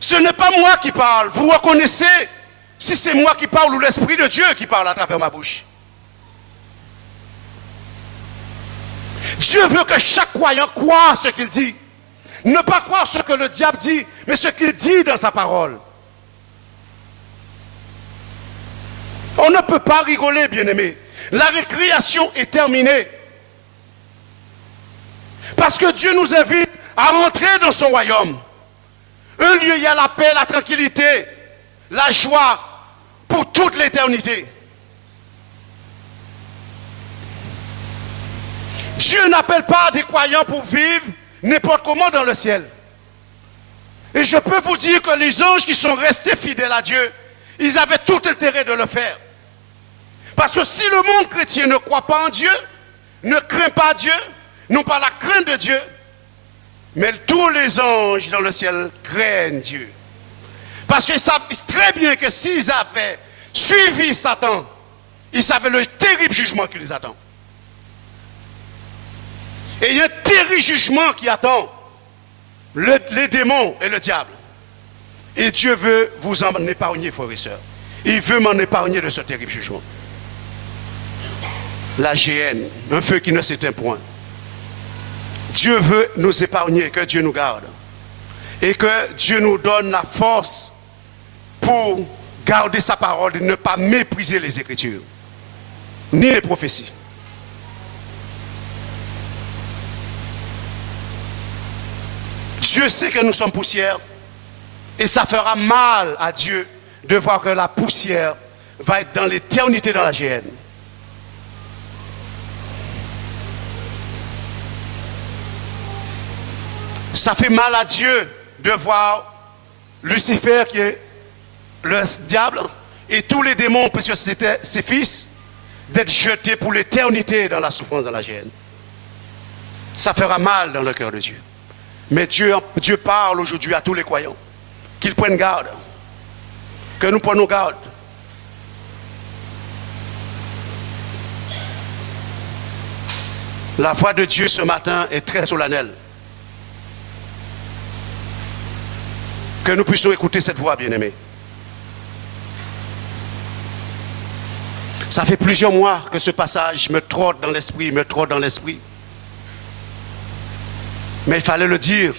Ce n'est pas moi qui parle. Vous reconnaissez si c'est moi qui parle ou l'Esprit de Dieu qui parle à travers ma bouche. Dieu veut que chaque croyant croie ce qu'il dit. Ne pas croire ce que le diable dit, mais ce qu'il dit dans sa parole. On ne peut pas rigoler, bien-aimés. La récréation est terminée. Parce que Dieu nous invite à rentrer dans son royaume. Un lieu, il y a la paix, la tranquillité, la joie pour toute l'éternité. Dieu n'appelle pas des croyants pour vivre n'importe comment dans le ciel. Et je peux vous dire que les anges qui sont restés fidèles à Dieu, ils avaient tout intérêt de le faire. Parce que si le monde chrétien ne croit pas en Dieu, ne craint pas Dieu, non pas la crainte de Dieu, mais tous les anges dans le ciel craignent Dieu. Parce qu'ils savent très bien que s'ils avaient suivi Satan, ils savaient le terrible jugement qui les attend. Et il y a un terrible jugement qui attend les démons et le diable. Et Dieu veut vous en épargner, frères et sœurs. Il veut m'en épargner de ce terrible jugement. La géhenne, un feu qui ne s'éteint point. Dieu veut nous épargner, que Dieu nous garde. Et que Dieu nous donne la force pour garder sa parole et ne pas mépriser les Écritures, ni les prophéties. Dieu sait que nous sommes poussière et ça fera mal à Dieu de voir que la poussière va être dans l'éternité dans la géhenne. Ça fait mal à Dieu de voir Lucifer qui est le diable et tous les démons, parce que c'était ses fils, d'être jetés pour l'éternité dans la souffrance, dans la géhenne. Ça fera mal dans le cœur de Dieu. Mais Dieu parle aujourd'hui à tous les croyants qu'ils prennent garde, que nous prenons garde. La voix de Dieu ce matin est très solennelle. Que nous puissions écouter cette voix, bien-aimés. Ça fait plusieurs mois que ce passage me trotte dans l'esprit, Mais il fallait le dire.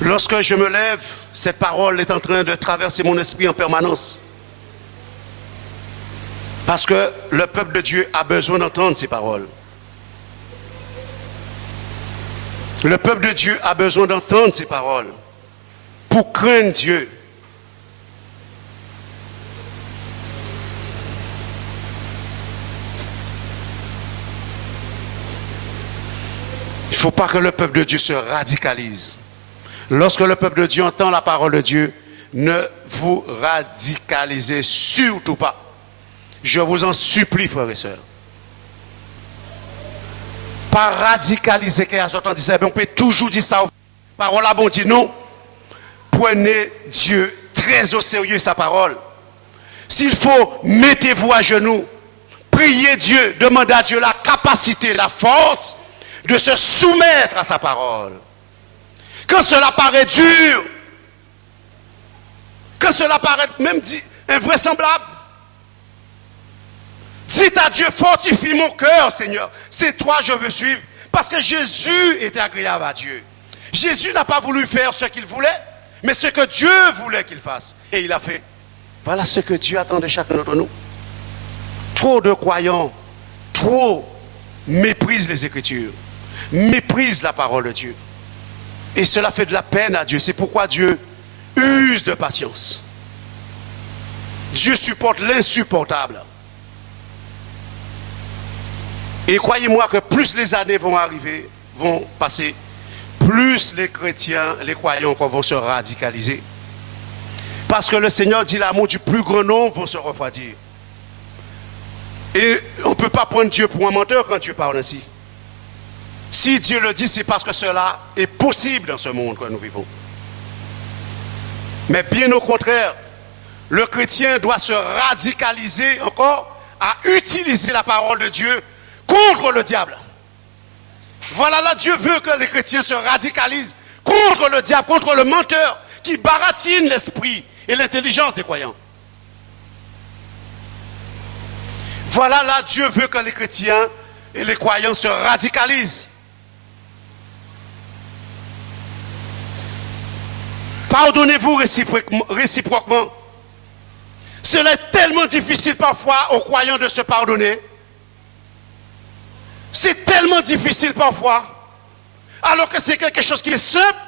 Lorsque je me lève, cette parole est en train de traverser mon esprit en permanence. Parce que le peuple de Dieu a besoin d'entendre ces paroles. Le peuple de Dieu a besoin d'entendre ces paroles pour craindre Dieu. Il ne faut pas que le peuple de Dieu se radicalise. Lorsque le peuple de Dieu entend la parole de Dieu, ne vous radicalisez surtout pas. Je vous en supplie, frères et sœurs. Pas radicaliser, on peut toujours dire ça. Parole à bon Dieu, non. Prenez Dieu très au sérieux, sa parole. S'il faut, mettez-vous à genoux. Priez Dieu, demandez à Dieu la capacité, la force de se soumettre à sa parole. Quand cela paraît dur, quand cela paraît même invraisemblable, dites à Dieu, fortifie mon cœur, Seigneur. C'est toi je veux suivre. Parce que Jésus était agréable à Dieu. Jésus n'a pas voulu faire ce qu'il voulait, mais ce que Dieu voulait qu'il fasse. Et il a fait. Voilà ce que Dieu attend de chacun d'entre nous. Trop de croyants, trop méprisent les Écritures, méprisent la parole de Dieu. Et cela fait de la peine à Dieu. C'est pourquoi Dieu use de patience. Dieu supporte l'insupportable. Et croyez-moi que plus les années vont arriver, vont passer, plus les chrétiens, les croyants vont se radicaliser. Parce que le Seigneur dit l'amour du plus grand nombre vont se refroidir. Et on ne peut pas prendre Dieu pour un menteur quand Dieu parle ainsi. Si Dieu le dit, c'est parce que cela est possible dans ce monde que nous vivons. Mais bien au contraire, le chrétien doit se radicaliser encore à utiliser la parole de Dieu contre le diable. Voilà là, Dieu veut que les chrétiens se radicalisent contre le diable, contre le menteur qui baratine l'esprit et l'intelligence des croyants. Voilà là, Dieu veut que les chrétiens et les croyants se radicalisent. Pardonnez-vous réciproquement. Cela est tellement difficile parfois aux croyants de se pardonner. C'est tellement difficile parfois, alors que c'est quelque chose qui est simple.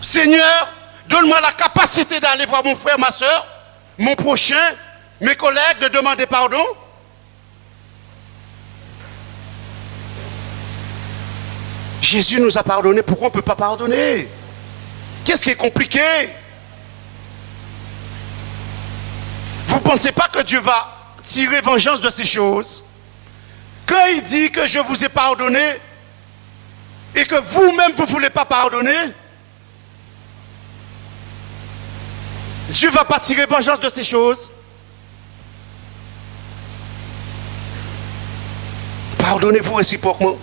Seigneur, donne-moi la capacité d'aller voir mon frère, ma soeur, mon prochain, mes collègues, de demander pardon. Jésus nous a pardonné, pourquoi on ne peut pas pardonner? Qu'est-ce qui est compliqué? Vous ne pensez pas que Dieu va tirer vengeance de ces choses? Quand il dit que je vous ai pardonné et que vous-même vous ne voulez pas pardonner, Dieu ne va pas tirer vengeance de ces choses. Pardonnez-vous réciproquement.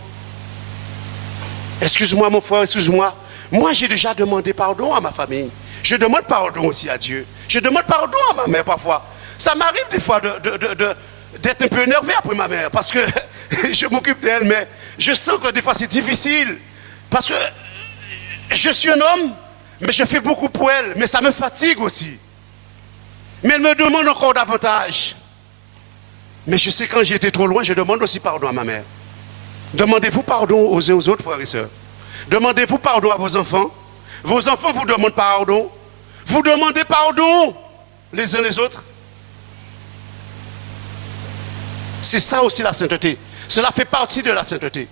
Excuse-moi mon frère, excuse-moi. Moi j'ai déjà demandé pardon à ma famille. Je demande pardon aussi à Dieu. Je demande pardon à ma mère parfois. Ça m'arrive des fois d'être un peu énervé après ma mère parce que je m'occupe d'elle, mais je sens que des fois c'est difficile parce que je suis un homme, mais je fais beaucoup pour elle, mais ça me fatigue aussi. Mais elle me demande encore davantage. Mais je sais quand j'ai été trop loin, je demande aussi pardon à ma mère. Demandez-vous pardon aux uns aux autres, frères et sœurs. Demandez-vous pardon à vos enfants. Vos enfants vous demandent pardon. Vous demandez pardon les uns les autres. C'est ça aussi la sainteté. Cela fait partie de la sainteté.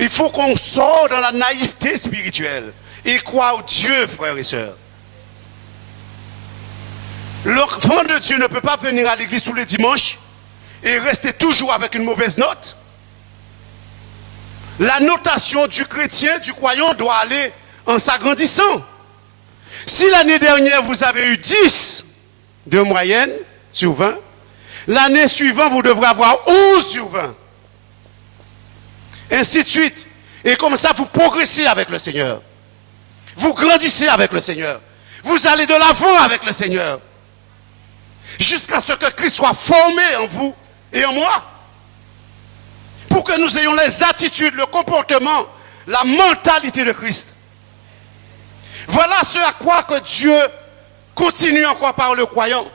Il faut qu'on sorte dans la naïveté spirituelle et croire au Dieu, frères et sœurs. L'enfant de Dieu ne peut pas venir à l'église tous les dimanches et rester toujours avec une mauvaise note. La notation du chrétien, du croyant, doit aller en s'agrandissant. Si l'année dernière, vous avez eu 10 de moyenne sur 20, l'année suivante, vous devrez avoir 11 sur 20. Ainsi de suite. Et comme ça, vous progressez avec le Seigneur. Vous grandissez avec le Seigneur. Vous allez de l'avant avec le Seigneur. Jusqu'à ce que Christ soit formé en vous et en moi. Pour que nous ayons les attitudes, le comportement, la mentalité de Christ. Voilà ce à quoi que Dieu continue encore par le croyant.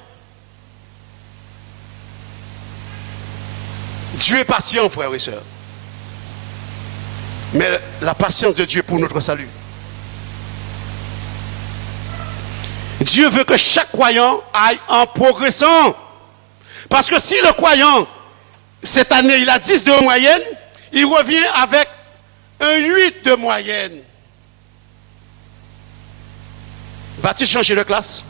Dieu est patient, frères et sœurs. Mais la patience de Dieu pour notre salut. Dieu veut que chaque croyant aille en progressant. Parce que si le croyant, cette année, il a 10 de moyenne, il revient avec un 8 de moyenne. Va-t-il changer de classe?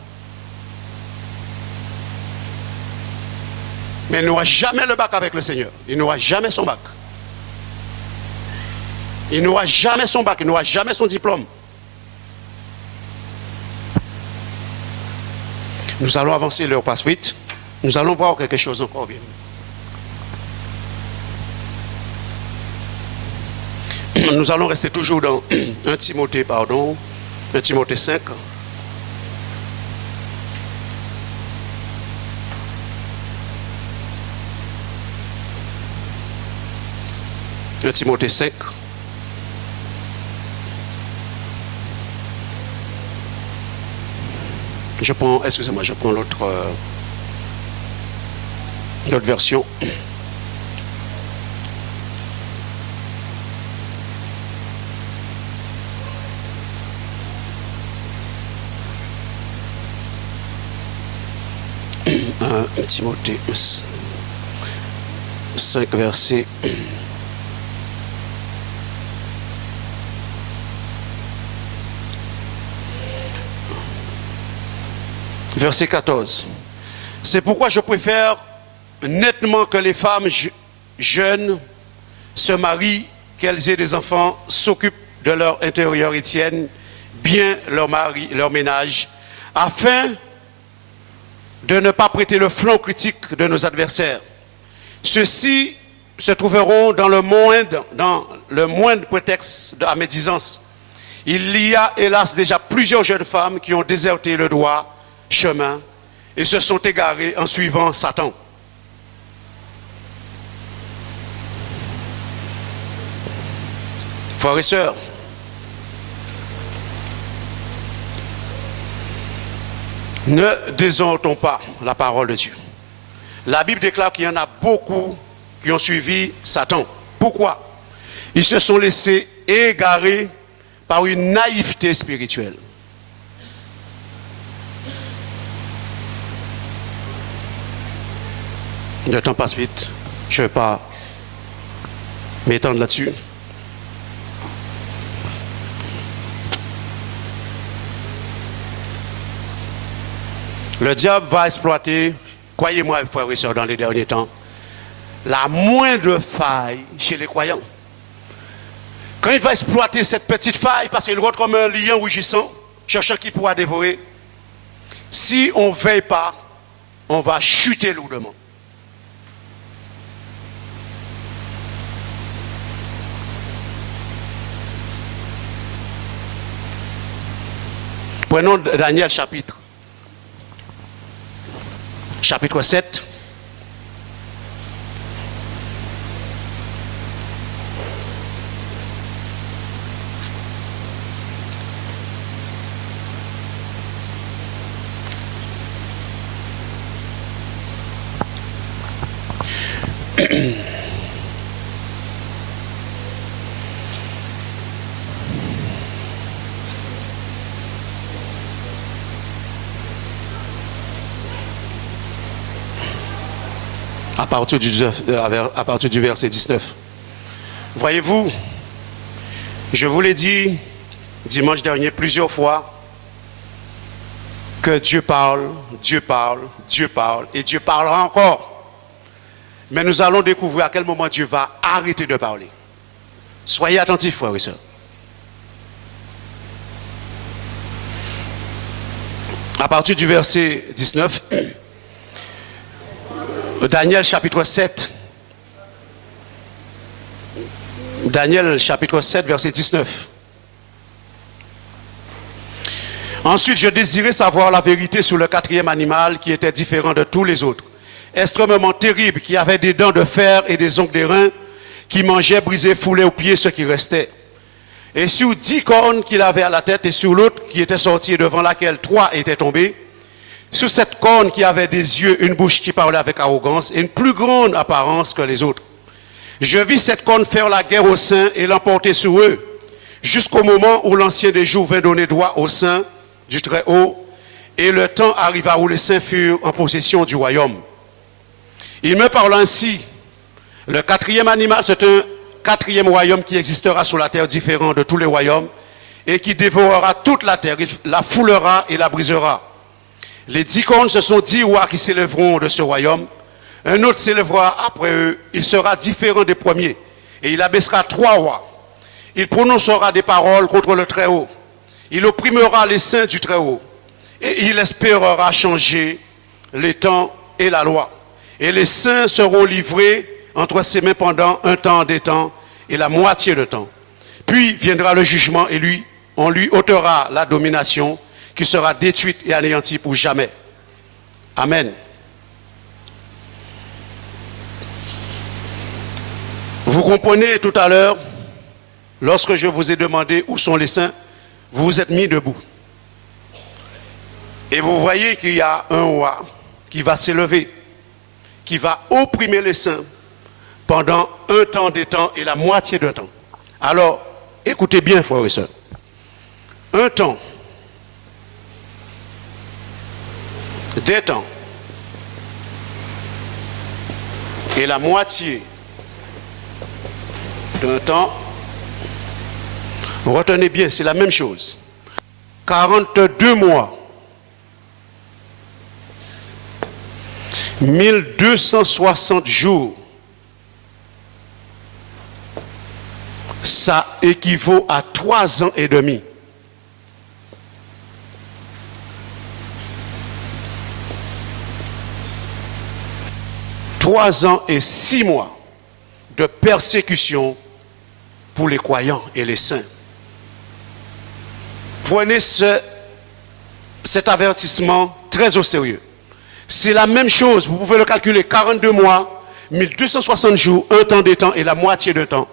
Mais il n'aura jamais le bac avec le Seigneur. Il n'aura jamais son bac. Il n'aura jamais son bac, il n'aura jamais son diplôme. Nous allons avancer, l'heure passe vite. Nous allons voir quelque chose encore bien. Nous allons rester toujours dans 1 Timothée, 5. Timothée 5. Je prends l'autre version. Timothée 5, verset. Verset 14. C'est pourquoi je préfère nettement que les femmes jeunes se marient, qu'elles aient des enfants, s'occupent de leur intérieur et tiennent bien leur mari, leur ménage, afin de ne pas prêter le flanc critique de nos adversaires. Ceux-ci se trouveront dans le moindre prétexte à médisance. Il y a hélas déjà plusieurs jeunes femmes qui ont déserté le droit chemin et se sont égarées en suivant Satan. Frères et sœurs, ne déshonorons pas la parole de Dieu. La Bible déclare qu'il y en a beaucoup qui ont suivi Satan. Pourquoi? Ils se sont laissés égarer par une naïveté spirituelle. Le temps passe vite, je ne vais pas m'étendre là-dessus. Le diable va exploiter, croyez-moi, frères et sœurs, dans les derniers temps, la moindre faille chez les croyants. Quand il va exploiter cette petite faille, parce qu'il rentre comme un lion rugissant, cherchant qui pourra dévorer, si on ne veille pas, on va chuter lourdement. Prenons Daniel chapitre 7. À partir du verset 19. Voyez-vous, je vous l'ai dit dimanche dernier plusieurs fois que Dieu parle, Dieu parle, Dieu parle, et Dieu parlera encore. Mais nous allons découvrir à quel moment Dieu va arrêter de parler. Soyez attentifs, frères et sœurs. À partir du verset 19, Daniel chapitre 7. Daniel chapitre 7, verset 19. Ensuite, je désirais savoir la vérité sur le quatrième animal qui était différent de tous les autres, extrêmement terrible, qui avait des dents de fer et des ongles d'airain, qui mangeait, brisait, foulait aux pieds ce qui restait. Et sur 10 cornes qu'il avait à la tête, et sur l'autre qui était sortie devant laquelle 3 étaient tombés, sur cette corne qui avait des yeux, une bouche qui parlait avec arrogance et une plus grande apparence que les autres. Je vis cette corne faire la guerre aux saints et l'emporter sur eux, jusqu'au moment où l'ancien des jours vint donner droit aux saints du Très-Haut, et le temps arriva où les saints furent en possession du royaume. Il me parle ainsi. Le quatrième animal, c'est un quatrième royaume qui existera sur la terre, différent de tous les royaumes, et qui dévorera toute la terre. Il la foulera et la brisera. Les 10 cornes, ce sont 10 rois qui s'élèveront de ce royaume. Un autre s'élèvera après eux. Il sera différent des premiers. Et il abaissera 3 rois. Il prononcera des paroles contre le Très-Haut. Il opprimera les saints du Très-Haut. Et il espérera changer les temps et la loi. Et les saints seront livrés entre ses mains pendant un temps des temps et la moitié de temps. Puis viendra le jugement et on lui ôtera la domination qui sera détruite et anéantie pour jamais. Amen. Vous comprenez tout à l'heure, lorsque je vous ai demandé où sont les saints, vous vous êtes mis debout. Et vous voyez qu'il y a un roi qui va s'élever, qui va opprimer les saints pendant un temps des temps et la moitié d'un temps. Alors, écoutez bien, frères et sœurs. Un temps, des temps, et la moitié d'un temps, retenez bien, c'est la même chose. 42 mois, 1260 jours, ça équivaut à 3 ans et demi. 3 ans et 6 mois de persécution pour les croyants et les saints. Prenez cet avertissement très au sérieux. C'est la même chose, vous pouvez le calculer, 42 mois, 1260 jours, un temps des temps et la moitié d'un temps.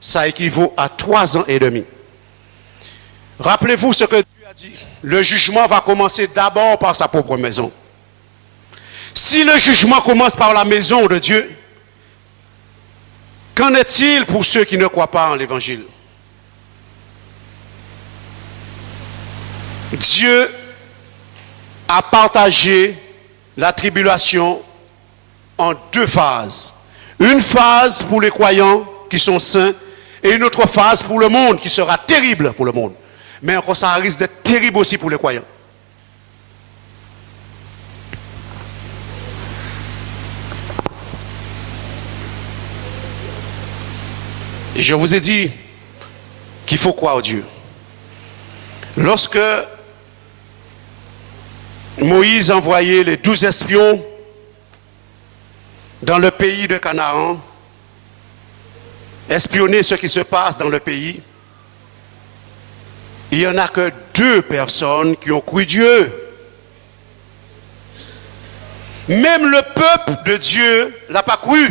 Ça équivaut à 3 ans et demi. Rappelez-vous ce que Dieu a dit. Le jugement va commencer d'abord par sa propre maison. Si le jugement commence par la maison de Dieu, qu'en est-il pour ceux qui ne croient pas en l'évangile? Dieu a partagé la tribulation en 2 phases. Une phase pour les croyants qui sont saints et une autre phase pour le monde qui sera terrible pour le monde. Mais encore ça risque d'être terrible aussi pour les croyants. Et je vous ai dit qu'il faut croire en Dieu. Lorsque Moïse envoyait les 12 espions dans le pays de Canaan, espionner ce qui se passe dans le pays, il n'y en a que 2 personnes qui ont cru Dieu. Même le peuple de Dieu ne l'a pas cru.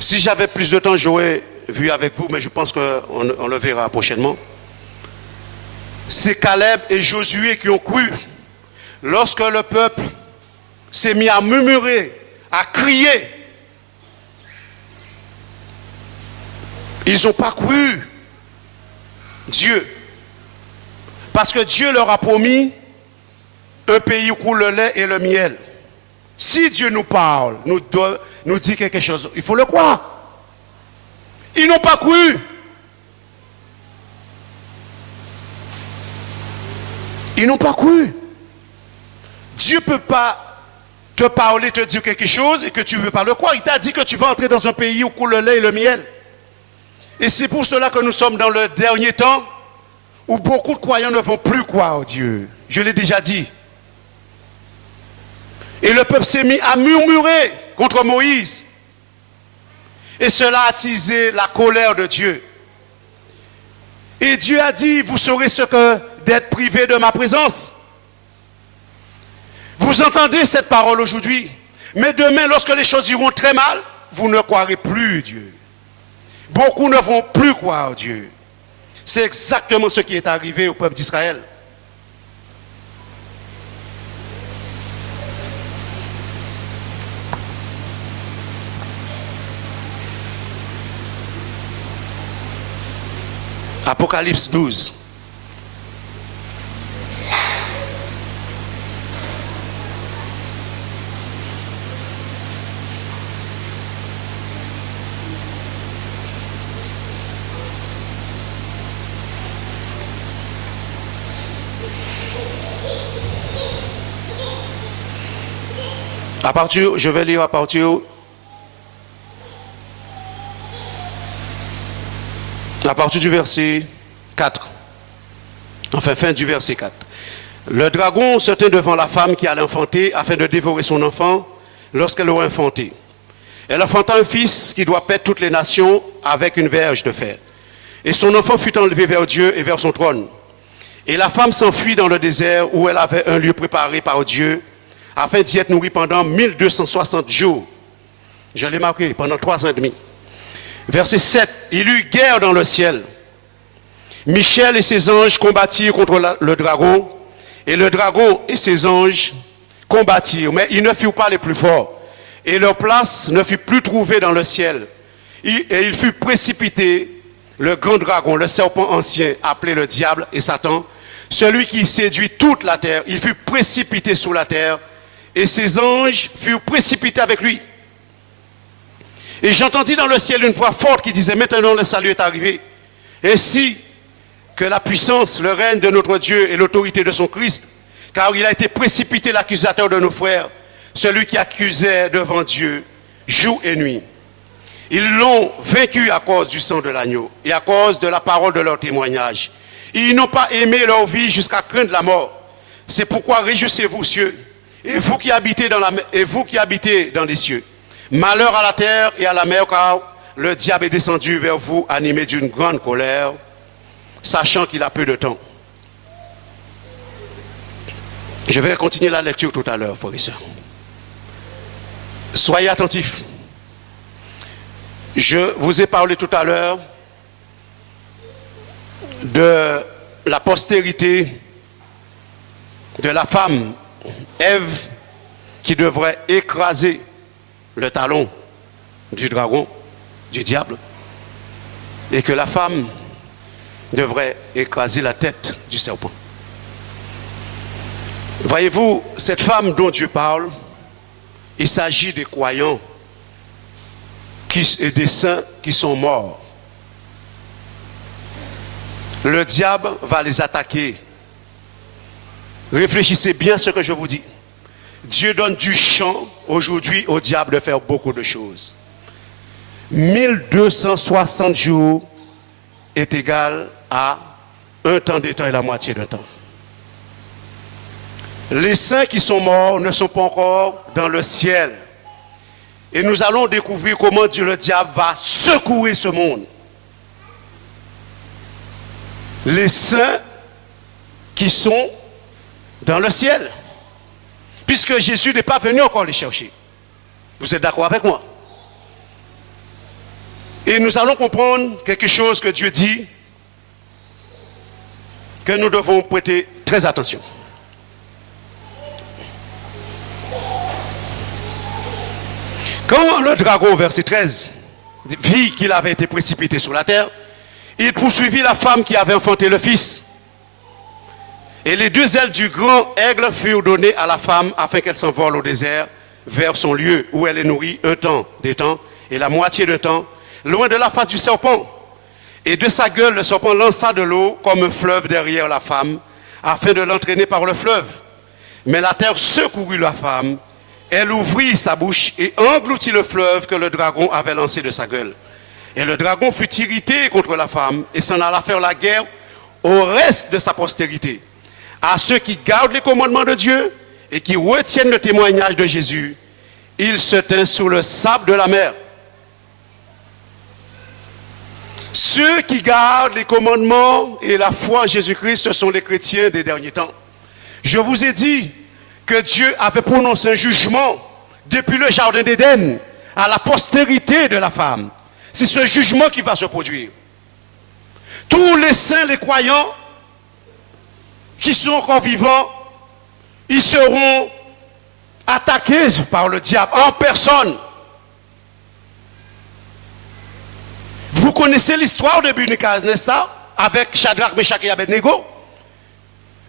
Si j'avais plus de temps, j'aurais vu avec vous, mais je pense qu'on le verra prochainement. C'est Caleb et Josué qui ont cru. Lorsque le peuple s'est mis à murmurer, à crier, ils n'ont pas cru Dieu. Parce que Dieu leur a promis un pays où coule le lait et le miel. Si Dieu nous parle, nous dit quelque chose, il faut le croire. Ils n'ont pas cru. Ils n'ont pas cru. Dieu ne peut pas te parler, te dire quelque chose et que tu ne veux pas le croire. Il t'a dit que tu vas entrer dans un pays où coule le lait et le miel. Et c'est pour cela que nous sommes dans le dernier temps où beaucoup de croyants ne vont plus croire en Dieu. Je l'ai déjà dit. Et le peuple s'est mis à murmurer contre Moïse. Et cela a attisé la colère de Dieu. Et Dieu a dit, vous saurez ce que d'être privé de ma présence. Vous entendez cette parole aujourd'hui. Mais demain, lorsque les choses iront très mal, vous ne croirez plus Dieu. Beaucoup ne vont plus croire Dieu. C'est exactement ce qui est arrivé au peuple d'Israël. Apocalypse 12. Je vais lire à partir du verset 4. Enfin, fin du verset 4. Le dragon se tint devant la femme qui allait enfanter afin de dévorer son enfant lorsqu'elle aura enfanté. Elle enfanta un fils qui doit paître toutes les nations avec une verge de fer. Et son enfant fut enlevé vers Dieu et vers son trône. Et la femme s'enfuit dans le désert où elle avait un lieu préparé par Dieu afin d'y être nourrie pendant 1260 jours. Je l'ai marqué, pendant 3 ans et demi. Verset 7. Il eut guerre dans le ciel. Michel et ses anges combattirent contre le dragon. Et le dragon et ses anges combattirent. Mais ils ne furent pas les plus forts. Et leur place ne fut plus trouvée dans le ciel. Et il fut précipité, le grand dragon, le serpent ancien, appelé le diable et Satan, celui qui séduit toute la terre. Il fut précipité sous la terre. Et ses anges furent précipités avec lui. Et j'entendis dans le ciel une voix forte qui disait, maintenant le salut est arrivé. Ainsi que la puissance, le règne de notre Dieu et l'autorité de son Christ, car il a été précipité l'accusateur de nos frères, celui qui accusait devant Dieu jour et nuit. Ils l'ont vaincu à cause du sang de l'agneau et à cause de la parole de leur témoignage. Ils n'ont pas aimé leur vie jusqu'à craindre la mort. C'est pourquoi réjouissez-vous, cieux, et vous qui habitez dans les cieux. Malheur à la terre et à la mer, car le diable est descendu vers vous, animé d'une grande colère, sachant qu'il a peu de temps. Je vais continuer la lecture tout à l'heure, frères et sœurs. Soyez attentifs. Je vous ai parlé tout à l'heure de la postérité de la femme Ève qui devrait écraser le talon du dragon, du diable, et que la femme devrait écraser la tête du serpent. Voyez-vous, cette femme dont Dieu parle, il s'agit des croyants et des saints qui sont morts. Le diable va les attaquer. Réfléchissez bien à ce que je vous dis. Dieu donne du champ aujourd'hui au diable de faire beaucoup de choses. 1260 jours est égal à un temps des temps et la moitié d'un temps. Les saints qui sont morts ne sont pas encore dans le ciel. Et nous allons découvrir comment Dieu le diable va secouer ce monde. Les saints qui sont dans le ciel. Puisque Jésus n'est pas venu encore les chercher. Vous êtes d'accord avec moi? Et nous allons comprendre quelque chose que Dieu dit, que nous devons prêter très attention. Quand le dragon, verset 13, vit qu'il avait été précipité sur la terre, il poursuivit la femme qui avait enfanté le fils. Et les 2 ailes du grand aigle furent données à la femme afin qu'elle s'envole au désert vers son lieu où elle est nourrie un temps des temps et la moitié d'un temps, loin de la face du serpent. Et de sa gueule, le serpent lança de l'eau comme un fleuve derrière la femme afin de l'entraîner par le fleuve. Mais la terre secourut la femme. Elle ouvrit sa bouche et engloutit le fleuve que le dragon avait lancé de sa gueule. Et le dragon fut irrité contre la femme et s'en alla faire la guerre au reste de sa postérité, à ceux qui gardent les commandements de Dieu et qui retiennent le témoignage de Jésus. Il se tint sous le sable de la mer. Ceux qui gardent les commandements et la foi en Jésus-Christ, ce sont les chrétiens des derniers temps. Je vous ai dit que Dieu avait prononcé un jugement depuis le jardin d'Éden à la postérité de la femme. C'est ce jugement qui va se produire. Tous les saints, les croyants qui sont encore vivants, ils seront attaqués par le diable en personne. Vous connaissez l'histoire de Nebuchadnezzar avec Shadrach, Meshach et Abednego?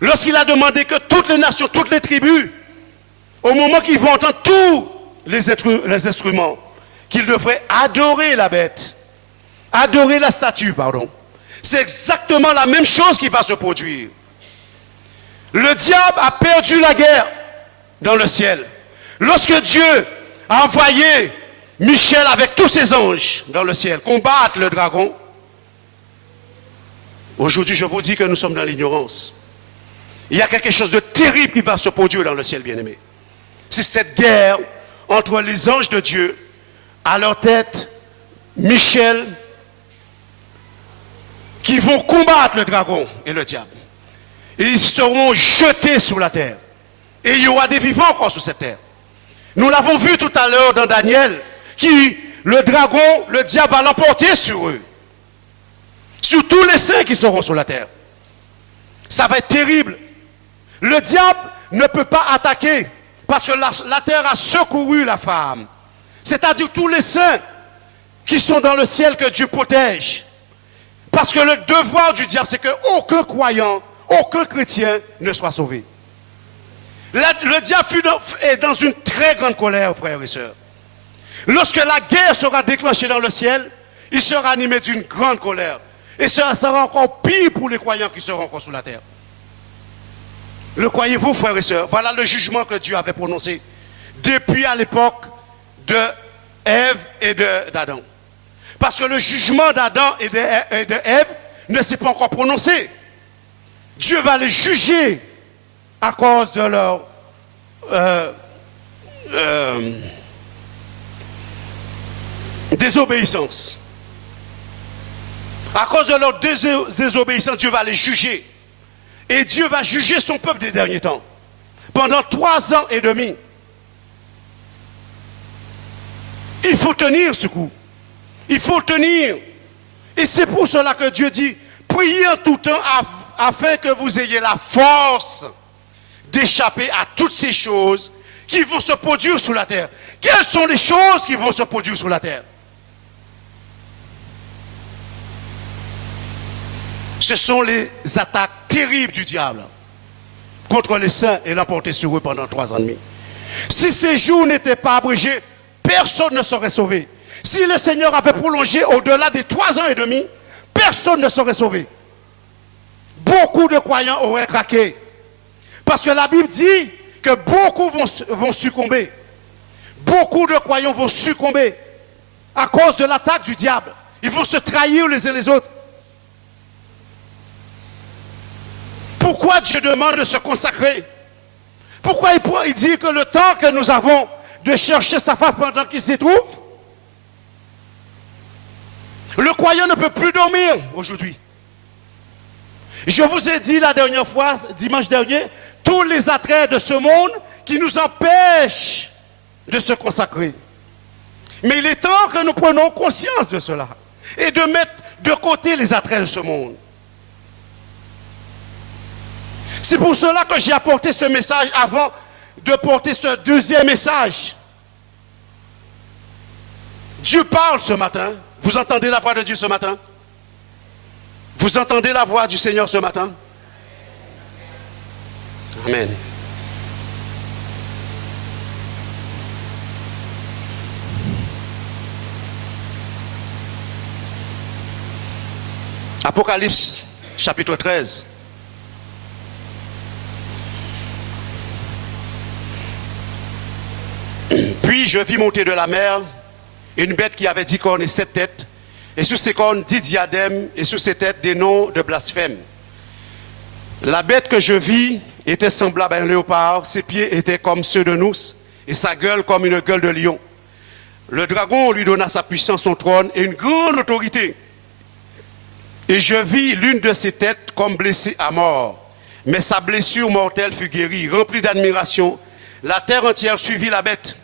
Lorsqu'il a demandé que toutes les nations, toutes les tribus, au moment qu'ils vont entendre tous les instruments, qu'ils devraient adorer la bête, adorer la statue, pardon. C'est exactement la même chose qui va se produire. Le diable a perdu la guerre dans le ciel. Lorsque Dieu a envoyé Michel avec tous ses anges dans le ciel combattre le dragon, aujourd'hui je vous dis que nous sommes dans l'ignorance. Il y a quelque chose de terrible qui va se produire dans le ciel, bien-aimé. C'est cette guerre entre les anges de Dieu, à leur tête, Michel, qui vont combattre le dragon et le diable. Et ils seront jetés sur la terre. Et il y aura des vivants encore sur cette terre. Nous l'avons vu tout à l'heure dans Daniel, le dragon, le diable va l'emporter sur eux. Sur tous les saints qui seront sur la terre. Ça va être terrible. Le diable ne peut pas attaquer parce que la terre a secouru la femme. C'est-à-dire tous les saints qui sont dans le ciel que Dieu protège. Parce que le devoir du diable, c'est qu'aucun croyant, aucun chrétien ne soit sauvé. Le diable est dans une très grande colère, frères et sœurs. Lorsque la guerre sera déclenchée dans le ciel, il sera animé d'une grande colère. Et ça sera encore pire pour les croyants qui seront encore sur la terre. Le croyez-vous, frères et sœurs? Voilà le jugement que Dieu avait prononcé depuis à l'époque de Ève et d'Adam. Parce que le jugement d'Adam et de Ève ne s'est pas encore prononcé. Dieu va les juger à cause de leur désobéissance. À cause de leur désobéissance, Dieu va les juger. Et Dieu va juger son peuple des derniers temps. Pendant 3 ans et demi. Il faut tenir ce coup. Il faut tenir. Et c'est pour cela que Dieu dit, priez en tout temps afin que vous ayez la force d'échapper à toutes ces choses qui vont se produire sur la terre. Quelles sont les choses qui vont se produire sur la terre? Ce sont les attaques terribles du diable contre les saints et l'emporter sur eux pendant 3 ans et demi. Si ces jours n'étaient pas abrégés, personne ne serait sauvé. Si le Seigneur avait prolongé au-delà des 3 ans et demi, personne ne serait sauvé. Beaucoup de croyants auraient craqué. Parce que la Bible dit que beaucoup vont succomber. Beaucoup de croyants vont succomber à cause de l'attaque du diable. Ils vont se trahir les uns les autres. Pourquoi Dieu demande de se consacrer? Pourquoi il dit que le temps que nous avons de chercher sa face pendant qu'il s'y trouve? Le croyant ne peut plus dormir aujourd'hui. Je vous ai dit la dernière fois, dimanche dernier, tous les attraits de ce monde qui nous empêchent de se consacrer. Mais il est temps que nous prenions conscience de cela et de mettre de côté les attraits de ce monde. C'est pour cela que j'ai apporté ce message avant de porter ce deuxième message. Dieu parle ce matin. Vous entendez la voix de Dieu ce matin? Vous entendez la voix du Seigneur ce matin? Amen. Apocalypse chapitre 13. Puis je vis monter de la mer une bête qui avait 10 cornes et 7 têtes, et sur ses cornes 10 diadèmes, et sur ses têtes des noms de blasphème. La bête que je vis était semblable à un léopard, ses pieds étaient comme ceux de nous, et sa gueule comme une gueule de lion. Le dragon lui donna sa puissance, son trône et une grande autorité. Et je vis l'une de ses têtes comme blessée à mort, mais sa blessure mortelle fut guérie, remplie d'admiration. La terre entière suivit la bête.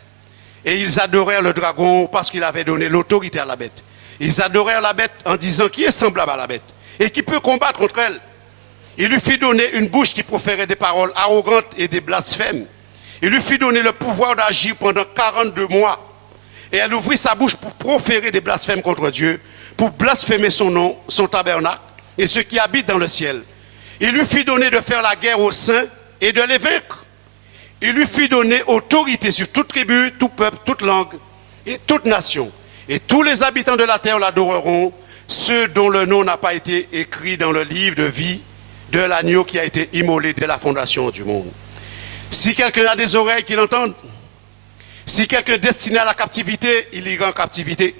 Et ils adorèrent le dragon parce qu'il avait donné l'autorité à la bête. Ils adorèrent la bête en disant qui est semblable à la bête et qui peut combattre contre elle. Il lui fit donner une bouche qui proférait des paroles arrogantes et des blasphèmes. Il lui fit donner le pouvoir d'agir pendant 42 mois. Et elle ouvrit sa bouche pour proférer des blasphèmes contre Dieu, pour blasphémer son nom, son tabernacle et ceux qui habitent dans le ciel. Il lui fit donner de faire la guerre aux saints et de les vaincre. Il lui fit donner autorité sur toute tribu, tout peuple, toute langue et toute nation. Et tous les habitants de la terre l'adoreront, ceux dont le nom n'a pas été écrit dans le livre de vie de l'agneau qui a été immolé dès la fondation du monde. Si quelqu'un a des oreilles, qu'il entende Si quelqu'un est destiné à la captivité, il ira en captivité.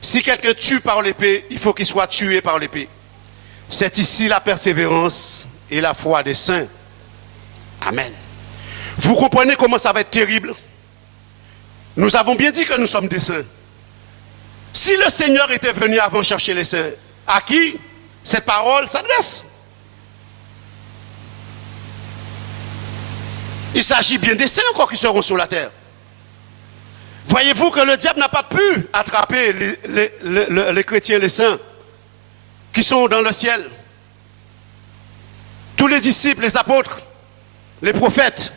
Si quelqu'un tue par l'épée, il faut qu'il soit tué par l'épée. C'est ici la persévérance et la foi des saints. Amen. Vous comprenez comment ça va être terrible? Nous avons bien dit que nous sommes des saints. Si le Seigneur était venu avant chercher les saints, à qui cette parole s'adresse? Il s'agit bien des saints encore qui seront sur la terre. Voyez-vous que le diable n'a pas pu attraper les chrétiens, les saints, qui sont dans le ciel. Tous les disciples, les apôtres, les prophètes,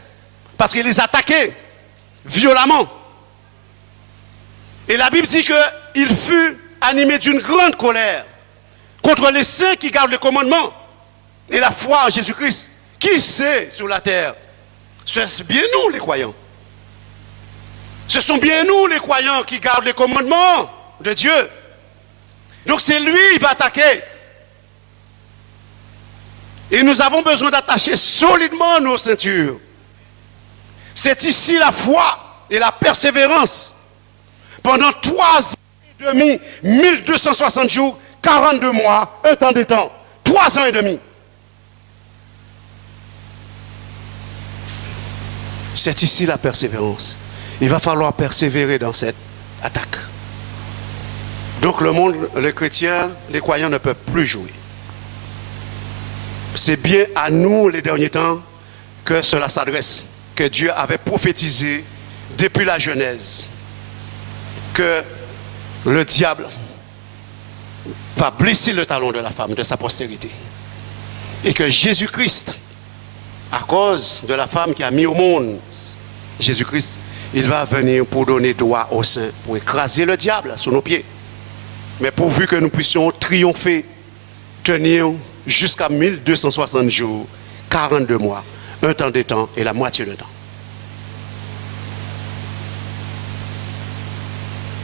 parce qu'il les attaquait violemment. Et la Bible dit qu'il fut animé d'une grande colère contre les saints qui gardent le commandement et la foi en Jésus-Christ. Qui c'est sur la terre? C'est bien nous les croyants. Ce sont bien nous les croyants qui gardent les commandements de Dieu. Donc c'est lui qui va attaquer. Et nous avons besoin d'attacher solidement nos ceintures. C'est ici la foi et la persévérance. Pendant 3 ans et demi, 1260 jours, 42 mois, un temps des temps. 3 ans et demi. C'est ici la persévérance. Il va falloir persévérer dans cette attaque. Donc le monde, les chrétiens, les croyants ne peuvent plus jouer. C'est bien à nous, les derniers temps, que cela s'adresse, que Dieu avait prophétisé depuis la Genèse, que le diable va blesser le talon de la femme, de sa postérité. Et que Jésus-Christ, à cause de la femme qui a mis au monde Jésus-Christ, il va venir pour donner droit au sein, pour écraser le diable sous nos pieds. Mais pourvu que nous puissions triompher, tenir jusqu'à 1260 jours, 42 mois, un temps des temps et la moitié de temps.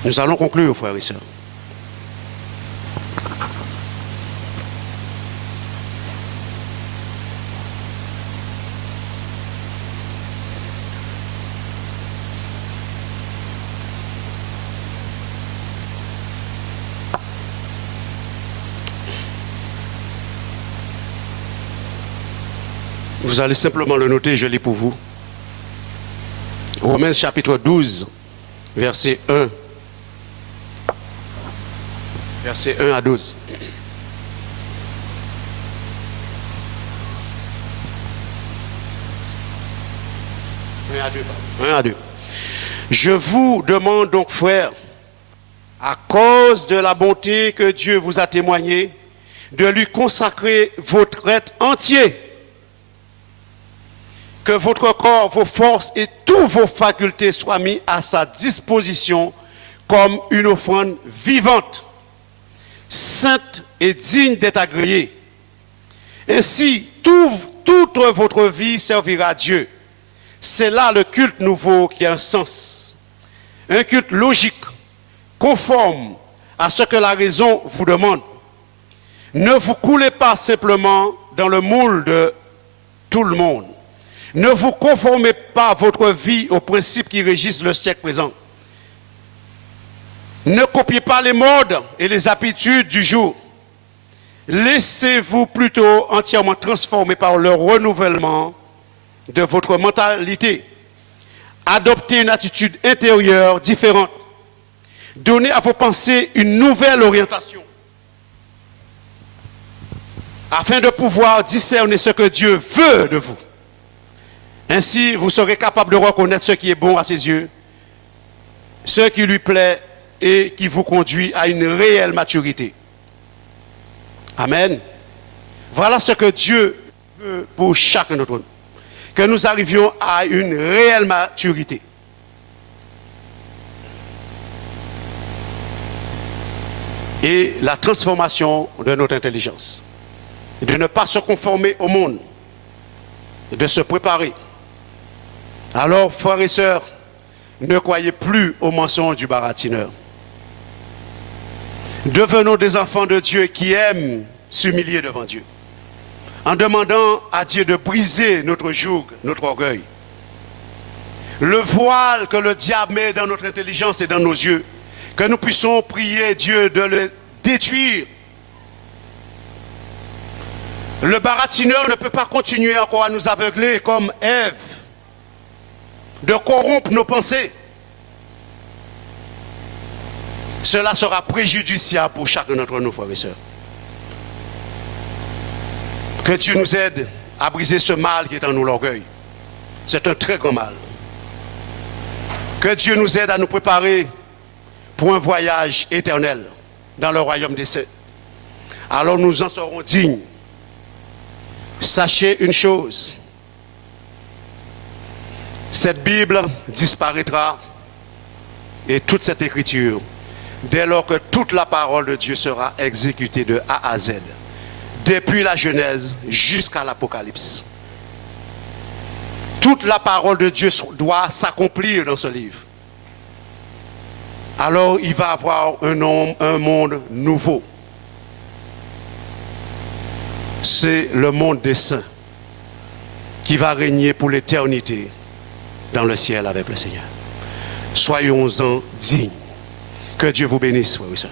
Nous allons conclure, frères et sœurs. Vous allez simplement le noter, je lis pour vous. Romains chapitre 12, verset 1. Verset 1 à 12. Un à deux. Je vous demande donc, frères, à cause de la bonté que Dieu vous a témoignée, de lui consacrer votre être entier, que votre corps, vos forces et toutes vos facultés soient mis à sa disposition comme une offrande vivante, sainte et digne d'être agréée. Ainsi, toute votre vie servira à Dieu. C'est là le culte nouveau qui a un sens. Un culte logique, conforme à ce que la raison vous demande. Ne vous coulez pas simplement dans le moule de tout le monde. Ne vous conformez pas votre vie aux principes qui régissent le siècle présent. Ne copiez pas les modes et les habitudes du jour. Laissez-vous plutôt entièrement transformer par le renouvellement de votre mentalité. Adoptez une attitude intérieure différente. Donnez à vos pensées une nouvelle orientation, afin de pouvoir discerner ce que Dieu veut de vous. Ainsi, vous serez capable de reconnaître ce qui est bon à ses yeux, ce qui lui plaît et qui vous conduit à une réelle maturité. Amen. Voilà ce que Dieu veut pour chacun d'entre nous. Que nous arrivions à une réelle maturité. Et la transformation de notre intelligence. De ne pas se conformer au monde. De se préparer. Alors, frères et sœurs, ne croyez plus aux mensonges du baratineur. Devenons des enfants de Dieu qui aiment s'humilier devant Dieu, en demandant à Dieu de briser notre joug, notre orgueil. le voile que le diable met dans notre intelligence et dans nos yeux, que nous puissions prier Dieu de le détruire. Le baratineur ne peut pas continuer encore à nous aveugler comme Ève, de corrompre nos pensées. Cela sera préjudiciable pour chacun d'entre nous, frères et sœurs. Que Dieu nous aide à briser ce mal qui est en nous, l'orgueil. C'est un très grand mal. Que Dieu nous aide à nous préparer pour un voyage éternel dans le royaume des saints. Alors nous en serons dignes. Sachez une chose, cette Bible disparaîtra et toute cette écriture dès lors que toute la parole de Dieu sera exécutée de A à Z, depuis la Genèse jusqu'à l'Apocalypse. Toute la parole de Dieu doit s'accomplir dans ce livre. Alors il va y avoir un monde nouveau. C'est le monde des saints qui va régner pour l'éternité dans le ciel avec le Seigneur. Soyons-en dignes. Que Dieu vous bénisse, frères et sœurs.